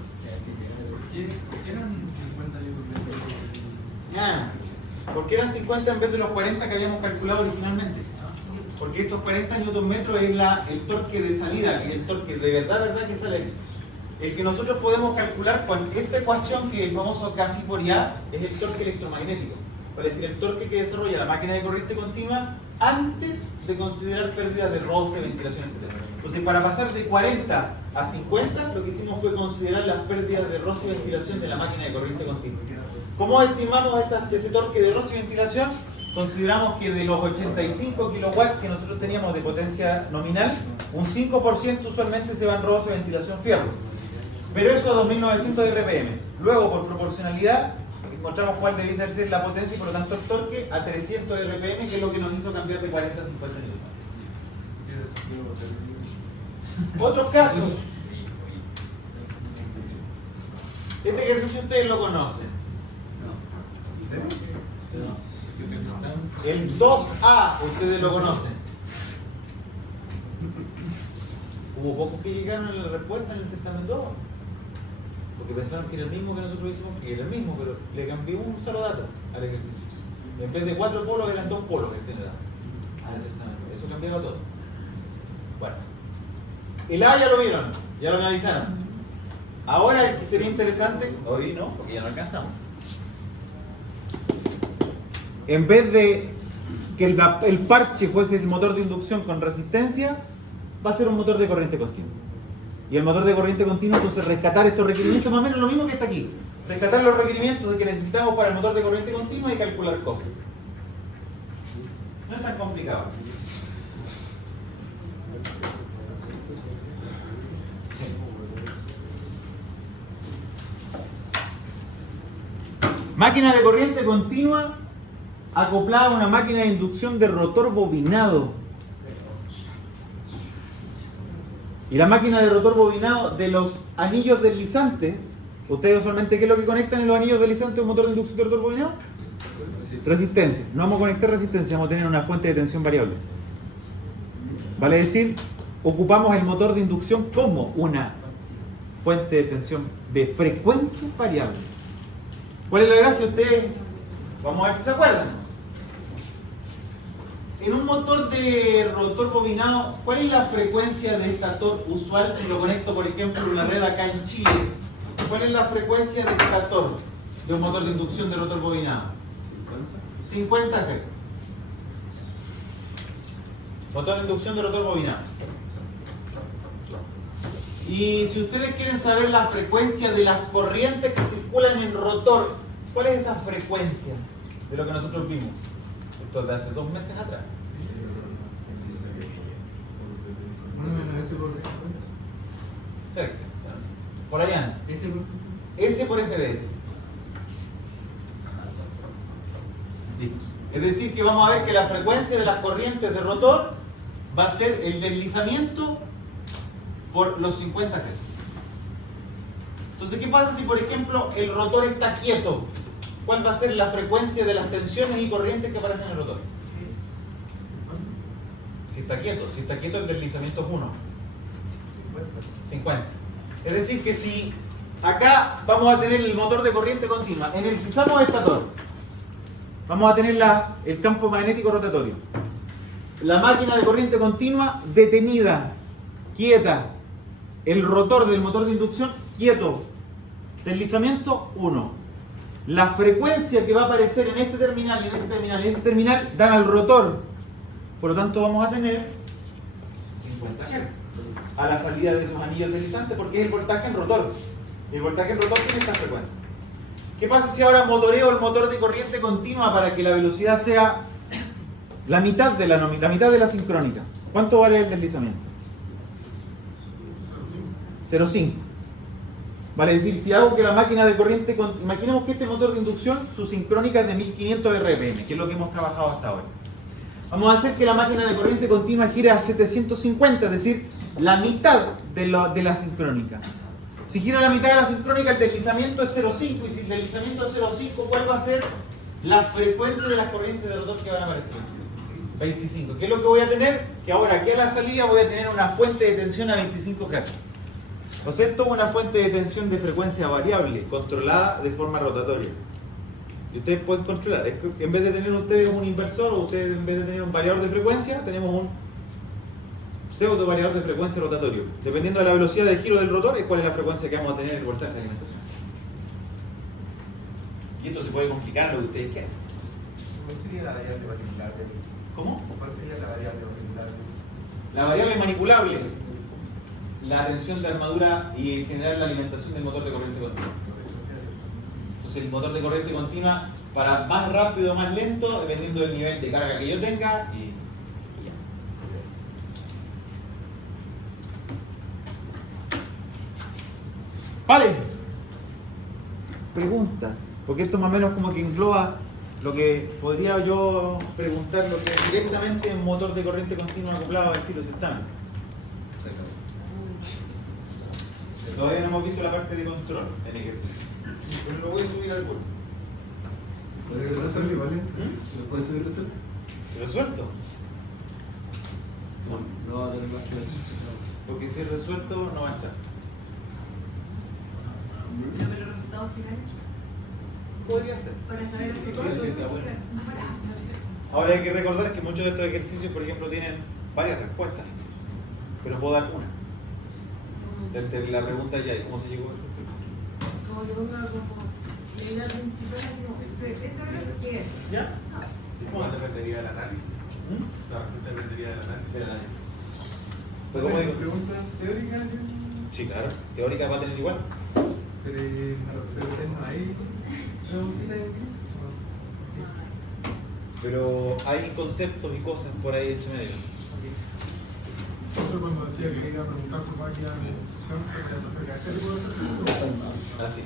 ¿qué eran 50 libros de Ah, porque eran 50 en vez de los 40 que habíamos calculado originalmente. Porque estos 40 Nm es el torque de salida, que es el torque de verdad que sale aquí. El que nosotros podemos calcular con esta ecuación, que es el famoso K por A, es el torque electromagnético. Es decir, el torque que desarrolla la máquina de corriente continua antes de considerar pérdidas de roce, ventilación, etc. Entonces, para pasar de 40 a 50, lo que hicimos fue considerar las pérdidas de roce y ventilación de la máquina de corriente continua. ¿Cómo estimamos ese torque de roce y ventilación? Consideramos que de los 85 kilowatts que nosotros teníamos de potencia nominal, un 5% usualmente se va en roce, ventilación, fierro. Pero eso a 2900 RPM. Luego, por proporcionalidad, encontramos cuál debía ser la potencia y por lo tanto el torque a 300 RPM, que es lo que nos hizo cambiar de 40 a 50 Nm. Otros casos. Este ejercicio ustedes lo conocen. El 2A, ustedes lo conocen. Hubo pocos que llegaron a la respuesta en el certamen 2. Porque pensaron que era el mismo que nosotros hicimos, que era el mismo, pero le cambió un solo dato al ejercicio. En vez de 4 polos, eran 2 polos que tiene dado al certamen. Eso cambiaba todo. Bueno. El A ya lo vieron, ya lo analizaron. Ahora el que sería interesante, hoy no, porque ya no alcanzamos. En vez de que el parche fuese el motor de inducción con resistencia, va a ser un motor de corriente continua. Y el motor de corriente continua, entonces rescatar estos requerimientos, más o menos lo mismo que está aquí. Rescatar los requerimientos que necesitamos para el motor de corriente continua y calcular cosas. No es tan complicado. Máquina de corriente continua acoplada a una máquina de inducción de rotor bobinado. Y la máquina de rotor bobinado de los anillos deslizantes, ustedes usualmente, ¿qué es lo que conectan en los anillos deslizantes de un motor de inducción de rotor bobinado? Resistencia. No vamos a conectar resistencia, vamos a tener una fuente de tensión variable. Vale decir, ocupamos el motor de inducción como una fuente de tensión de frecuencia variable. ¿Cuál es la gracia? Ustedes, vamos a ver si se acuerdan. En un motor de rotor bobinado, ¿cuál es la frecuencia de estator usual si lo conecto, por ejemplo, en una red acá en Chile? ¿Cuál es la frecuencia de estator de un motor de inducción de rotor bobinado? 50 Hz. Motor de inducción de rotor bobinado. Y si ustedes quieren saber la frecuencia de las corrientes que circulan en rotor ¿Cuál es esa frecuencia de lo que nosotros vimos? Esto es de hace 2 meses atrás. 1 menos S por 50. Cerca. Por allá. S por 50. S por FDS. Listo. Es decir, que vamos a ver que la frecuencia de las corrientes de rotor va a ser el deslizamiento por los 50 Hz. Entonces, ¿qué pasa si, por ejemplo, el rotor está quieto? ¿Cuál va a ser la frecuencia de las tensiones y corrientes que aparecen en el rotor? Si está quieto el deslizamiento es 1. 50. Es decir, que si acá vamos a tener el motor de corriente continua, energizamos el estator, vamos a tener el campo magnético rotatorio, la máquina de corriente continua detenida, quieta, el rotor del motor de inducción quieto, deslizamiento 1. La frecuencia que va a aparecer en este terminal y en ese terminal y en ese terminal dan al rotor, por lo tanto vamos a tener 50 Hz a la salida de esos anillos deslizantes, porque es el voltaje en rotor. El voltaje en rotor tiene esta frecuencia. ¿Qué pasa si ahora motoreo el motor de corriente continua para que la velocidad sea la mitad de la sincrónica? ¿Cuánto vale el deslizamiento? 0,5. Vale decir, si hago que la máquina de corriente, imaginemos que este motor de inducción, su sincrónica es de 1500 RPM, que es lo que hemos trabajado hasta ahora. Vamos a hacer que la máquina de corriente continua gire a 750, es decir, la mitad de la sincrónica. Si gira la mitad de la sincrónica, el deslizamiento es 0,5, y si el deslizamiento es 0,5, ¿cuál va a ser la frecuencia de las corrientes de rotor que van a aparecer? 25. ¿Qué es lo que voy a tener? Que ahora aquí a la salida voy a tener una fuente de tensión a 25 Hz. O sea, esto es una fuente de tensión de frecuencia variable, controlada de forma rotatoria. Y ustedes pueden controlar. Es que en vez de tener ustedes un inversor o ustedes en vez de tener un variador de frecuencia, tenemos un pseudo variador de frecuencia rotatorio. Dependiendo de la velocidad de giro del rotor, es cuál es la frecuencia que vamos a tener en el voltaje de alimentación. Y esto se puede complicar lo que ustedes quieran. ¿Cuál sería la variable manipulable? ¿Cómo? ¿Cuál sería la variable manipulable? La variable manipulable, la tensión de armadura y en general la alimentación del motor de corriente continua. Entonces el motor de corriente continua para más rápido o más lento, dependiendo del nivel de carga que yo tenga y ya. Vale. Preguntas. Porque esto más o menos como que engloba lo que podría yo preguntar, lo que es directamente un motor de corriente continua acoplado al estilo certamen. Todavía no hemos visto la parte de control en ejercicio. Pero lo voy a subir al bolo. ¿Puedes resolver igual? ¿Lo puedes subir resuelto? ¿Resuelto? No va a tener más que eso. Porque si es resuelto no va a estar. Dame los resultados finales Podría ser. para saber a qué Sí, cosa sí, está significa. Ahora hay que recordar que muchos de estos ejercicios, por ejemplo, tienen varias respuestas. Pero puedo dar una. La pregunta ya es ¿cómo se llegó a esto? Como que ponga como la idea principal, así como, ¿esta hora qué es? ¿Ya? ¿Cómo dependería del análisis? ¿Mm? La respuesta dependería del análisis. Del análisis. Pues, ¿cómo digo? ¿Preguntas teóricas? Sí, claro. Teórica va a tener igual. Pero ustedes no hay preguntitas en gris. Sí. Pero hay conceptos y cosas por ahí entre medio. Yo cuando decía que quería preguntar por máquina de inducción, se me refería a qué tipo de ejercicio. Así.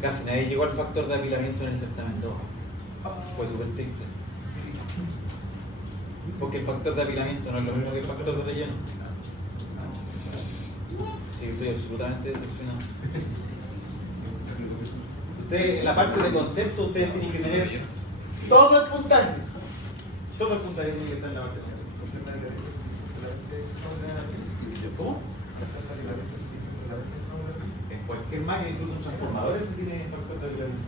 Casi nadie llegó al factor de apilamiento en el certamen 2. Fue súper triste. Porque el factor de apilamiento no es lo mismo que el factor de relleno. Sí, estoy absolutamente decepcionado. Ustedes, en la parte de concepto, ustedes tienen que tener todo el puntaje. Todo el puntaje tiene que estar en la parte de ¿cómo? En cualquier máquina, incluso en transformadores, se tiene factor de apilamiento.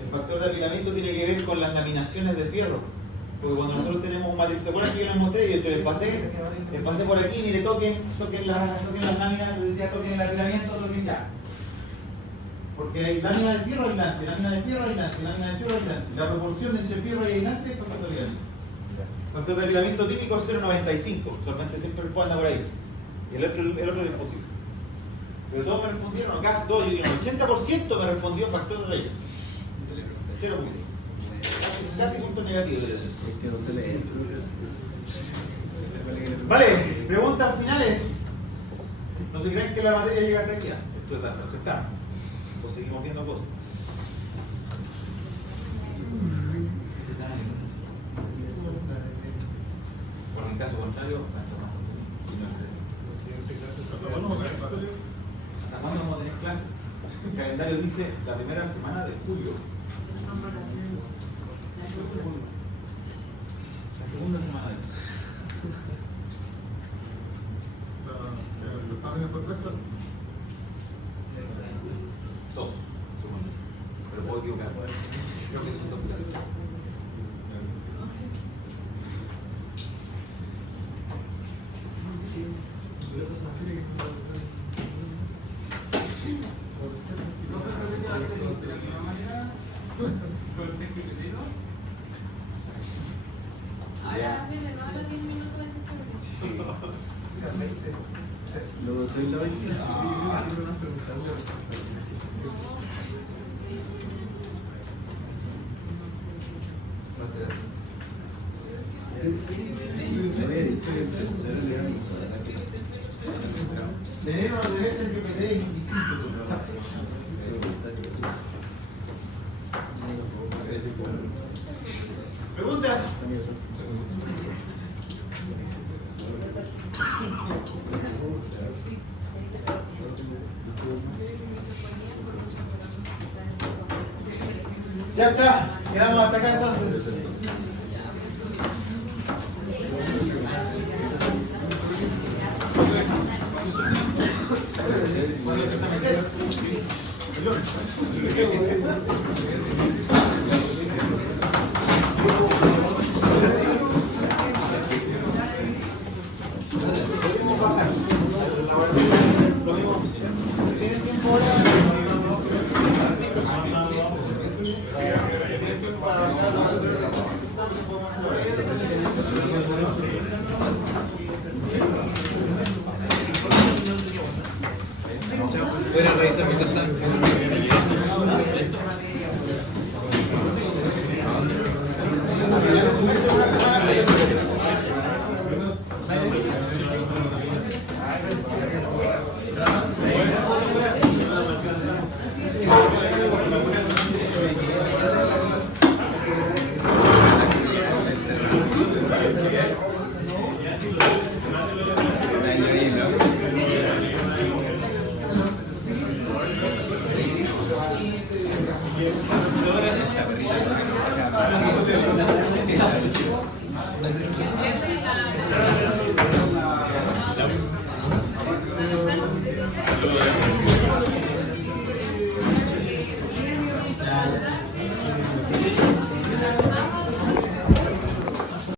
El factor de apilamiento tiene que ver con las laminaciones de fierro. Porque cuando nosotros tenemos un material, ¿te acuerdas que yo les mostré? Y yo les pasé por aquí, mire, toquen las láminas, les decía toquen el apilamiento, toquen ya. Porque hay lámina de fierro aislante, lámina de fierro aislante, lámina de fierro aislante. La proporción entre fierro y aislante es factor de apilamiento. El factor de apilamiento típico es 0,95, solamente siempre el anda por ahí. Y el otro es imposible. Pero todos me respondieron, o casi todos, yo diría un 80% me respondió factor de regla. 0 puntos. Casi punto negativo. Es que no se lee. Vale, preguntas finales. No se creen que la materia llega hasta aquí. Esto está aceptado. Pues seguimos viendo cosas. Por en caso contrario, ¿Hasta cuándo vamos a tener clases? ¿hasta cuándo vamos a tener clases? El calendario dice la primera semana de julio. Son vacaciones. La segunda semana de julio. O sea, el certamen después 3 clases. Dos, segundo. Pero puedo equivocar. Creo que son 2 clases. Ahora hacen de nuevo los 10 minutos de este No soy la 20. Me había dicho que el tercero le iba a gustar. Tener una derecha en PPT es indistinto. ¿Preguntas? Ya está, quedamos hasta acá entonces. Voy a revisar mi certamen. Gracias.